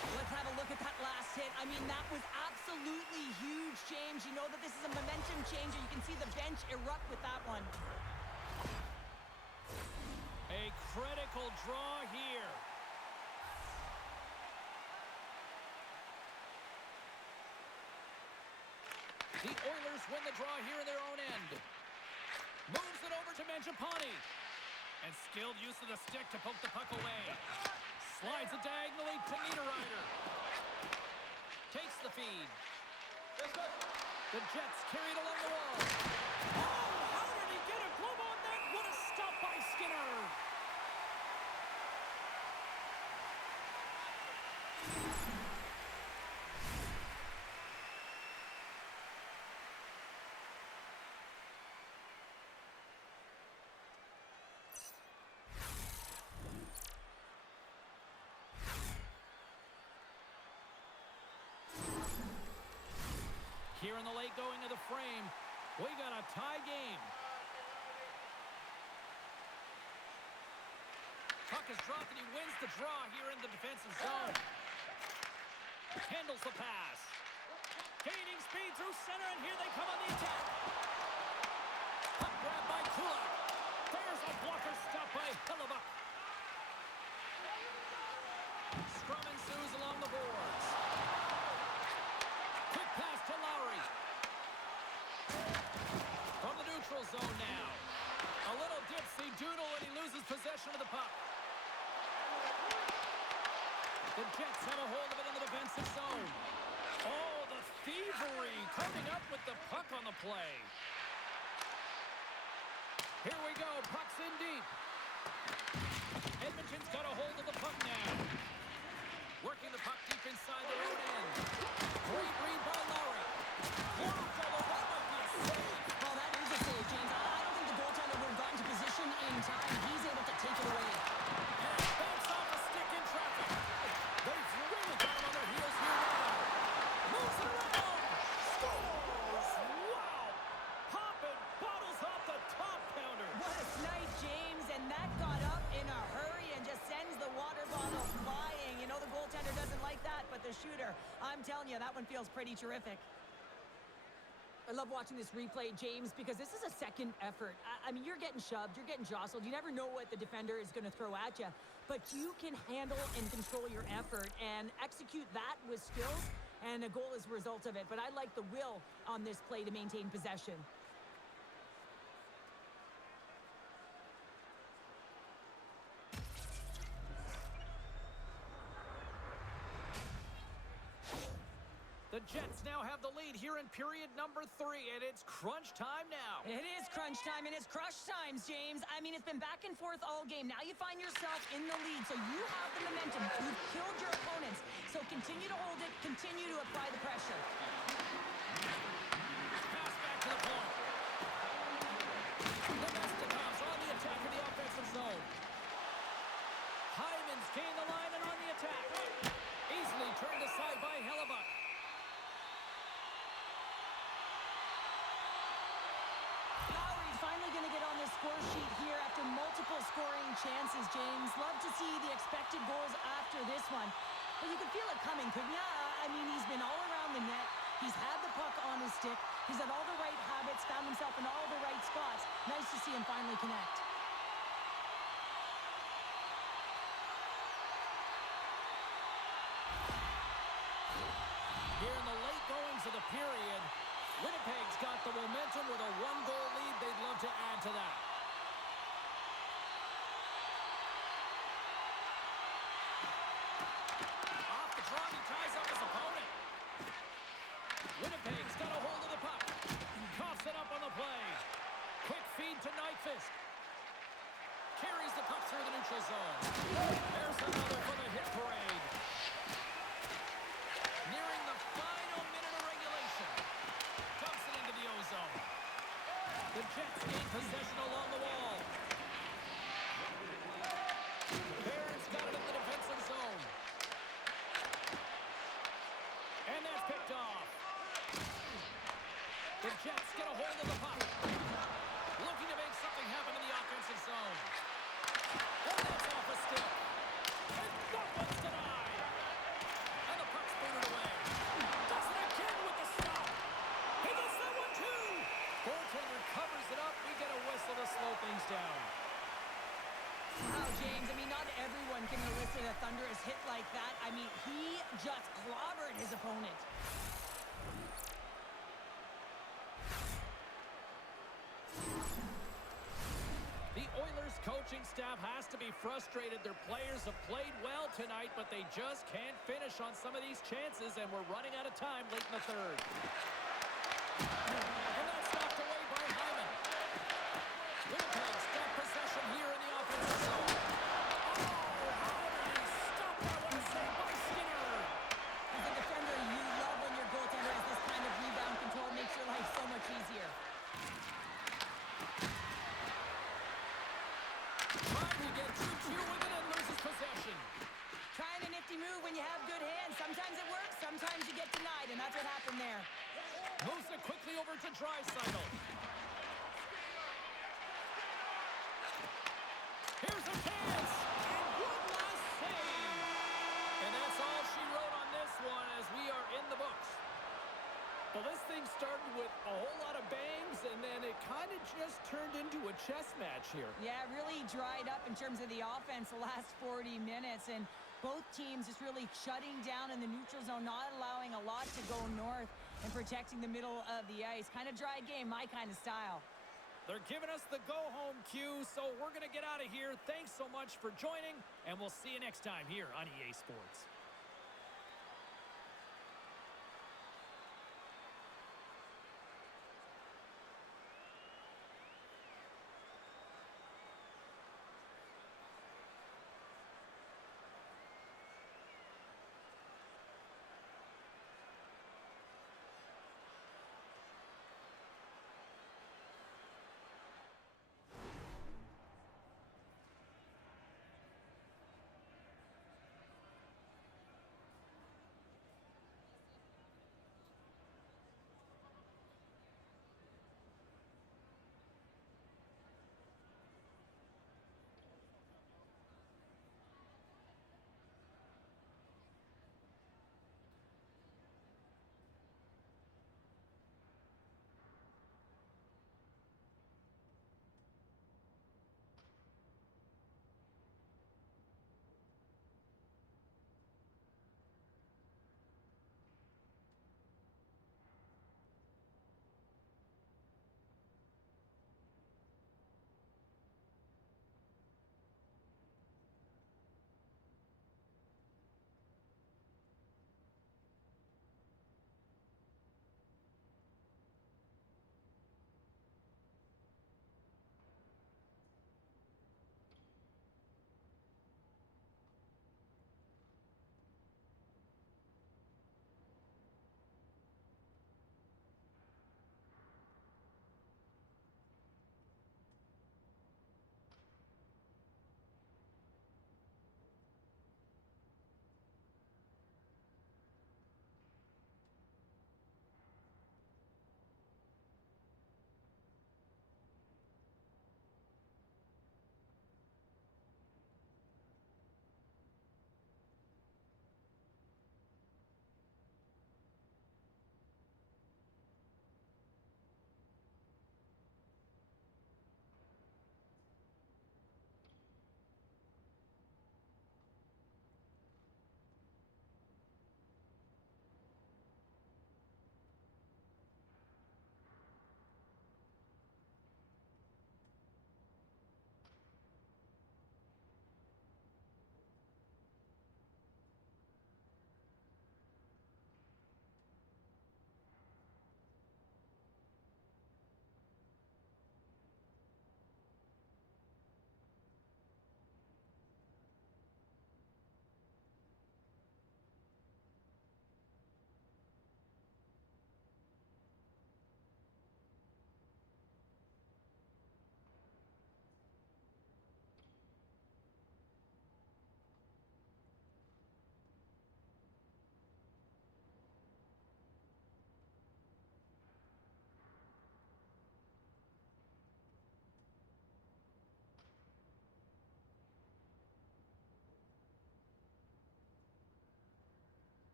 Let's have a look at that last hit. I mean, that was absolutely huge, James. You know that this is a momentum changer. You can see the bench erupt with that one. A critical draw here. The Oilers win the draw here in their own end. Moves it over to Mangiapane. And skilled use of the stick to poke the puck away. Slides it diagonally to Niederreiter. Takes the feed. The Jets carry it along the wall. Oh, how did he get a glove on that? What a stop by Skinner. Here in the late going of the frame, we got a tie game. Puck is dropped, and he wins the draw here in the defensive zone. Handles the pass. Gaining speed through center, and here they come on the attack. Puck grab by Kulak. There's a blocker stop by Hellebuyck. Scrum ensues along the boards. Quick pass to Lowry. From the neutral zone now. A little dipsy doodle, and he loses possession of the puck. The Jets have a hold of it in the defensive zone. Oh, the thievery coming up with the puck on the play. Here we go, puck's in deep. Edmonton's got a hold of the puck now. Working the puck deep inside their own end. Great read by Lowry. Blocked, although that might be a save. Well, that is a save, James. I don't think the goaltender would have gotten to position in time. He's able to take it away. And it bounces off a stick in traffic. They've really got him on their heels here now. Moves it around. Scores! Wow! Popping bottles off the top pounder. What a snipe, James. And that got up in a hurry and just sends the water bottle flying. You know the goaltender doesn't like that, but the shooter, I'm telling you, that one feels pretty terrific. I love watching this replay, James, because this is a second effort. I mean, you're getting shoved, you're getting jostled. You never know what the defender is going to throw at you, but you can handle and control your effort and execute that with skills, and a goal is a result of it. But I like the will on this play to maintain possession. The Jets now have the lead here in period number 3, and it's crunch time now. It is crunch time, and it's crush times, James. I mean, it's been back and forth all game. Now you find yourself in the lead, so you have the momentum. You've killed your opponents, so continue to hold it, continue to apply the pressure. Pass back to the point. The Vesticom's on the attack in the offensive zone. Hyman's gained the line and on the attack. Easily turned aside by Hellebuyck. Finally going to get on this score sheet here after multiple scoring chances, James. Love to see the expected goals after this one. But you can feel it coming, couldn't you? I mean, he's been all around the net. He's had the puck on his stick. He's had all the right habits, found himself in all the right spots. Nice to see him finally connect. Here in the late goings of the period, Winnipeg's got the momentum with a one-goal lead. They'd love to add to that. Off the draw, he ties up his opponent. Winnipeg's got a hold of the puck. Coughs it up on the play. Quick feed to Nyquist. Carries the puck through the neutral zone. There's another for the hit parade. Nearing the final minute of regulation. Dumps it into the O-zone. The Jets gain possession along the wall. Barron's got it in the defensive zone. And that's picked off. The Jets get a hold of the puck. Looking to make something happen in the offensive zone. And that's off a stick. And that one's denied. And the puck's booted away. Does it again with the stop. He gets that one too. Goaltender covers it up. We get a whistle to slow things down. Wow, James, I mean, not everyone can elicit a thunderous hit like that. I mean, he just clobbered his opponent. The Oilers coaching staff has to be frustrated. Their players have played well tonight, but they just can't finish on some of these chances, and we're running out of time late in the third. And that's knocked away by Hyman. Winnipeg's got possession here in the offensive zone. Oh, how did he stop that one? A save by Skinner. As a defender, you love when your goaltender has this kind of rebound control. Makes your life so much easier. Trying to get 2-2 with it and loses possession. Trying a nifty move when you have good hands. Sometimes it works, sometimes you get denied, and that's what happened there. Moves it quickly over to Draisaitl. Here's a chance. And chess match here. Yeah, really dried up in terms of the offense the last 40 minutes, and both teams just really shutting down in the neutral zone, not allowing a lot to go north and protecting the middle of the ice. Kind of dry game, my kind of style. They're giving us the go-home cue, so we're going to get out of here. Thanks so much for joining, and we'll see you next time here on EA Sports.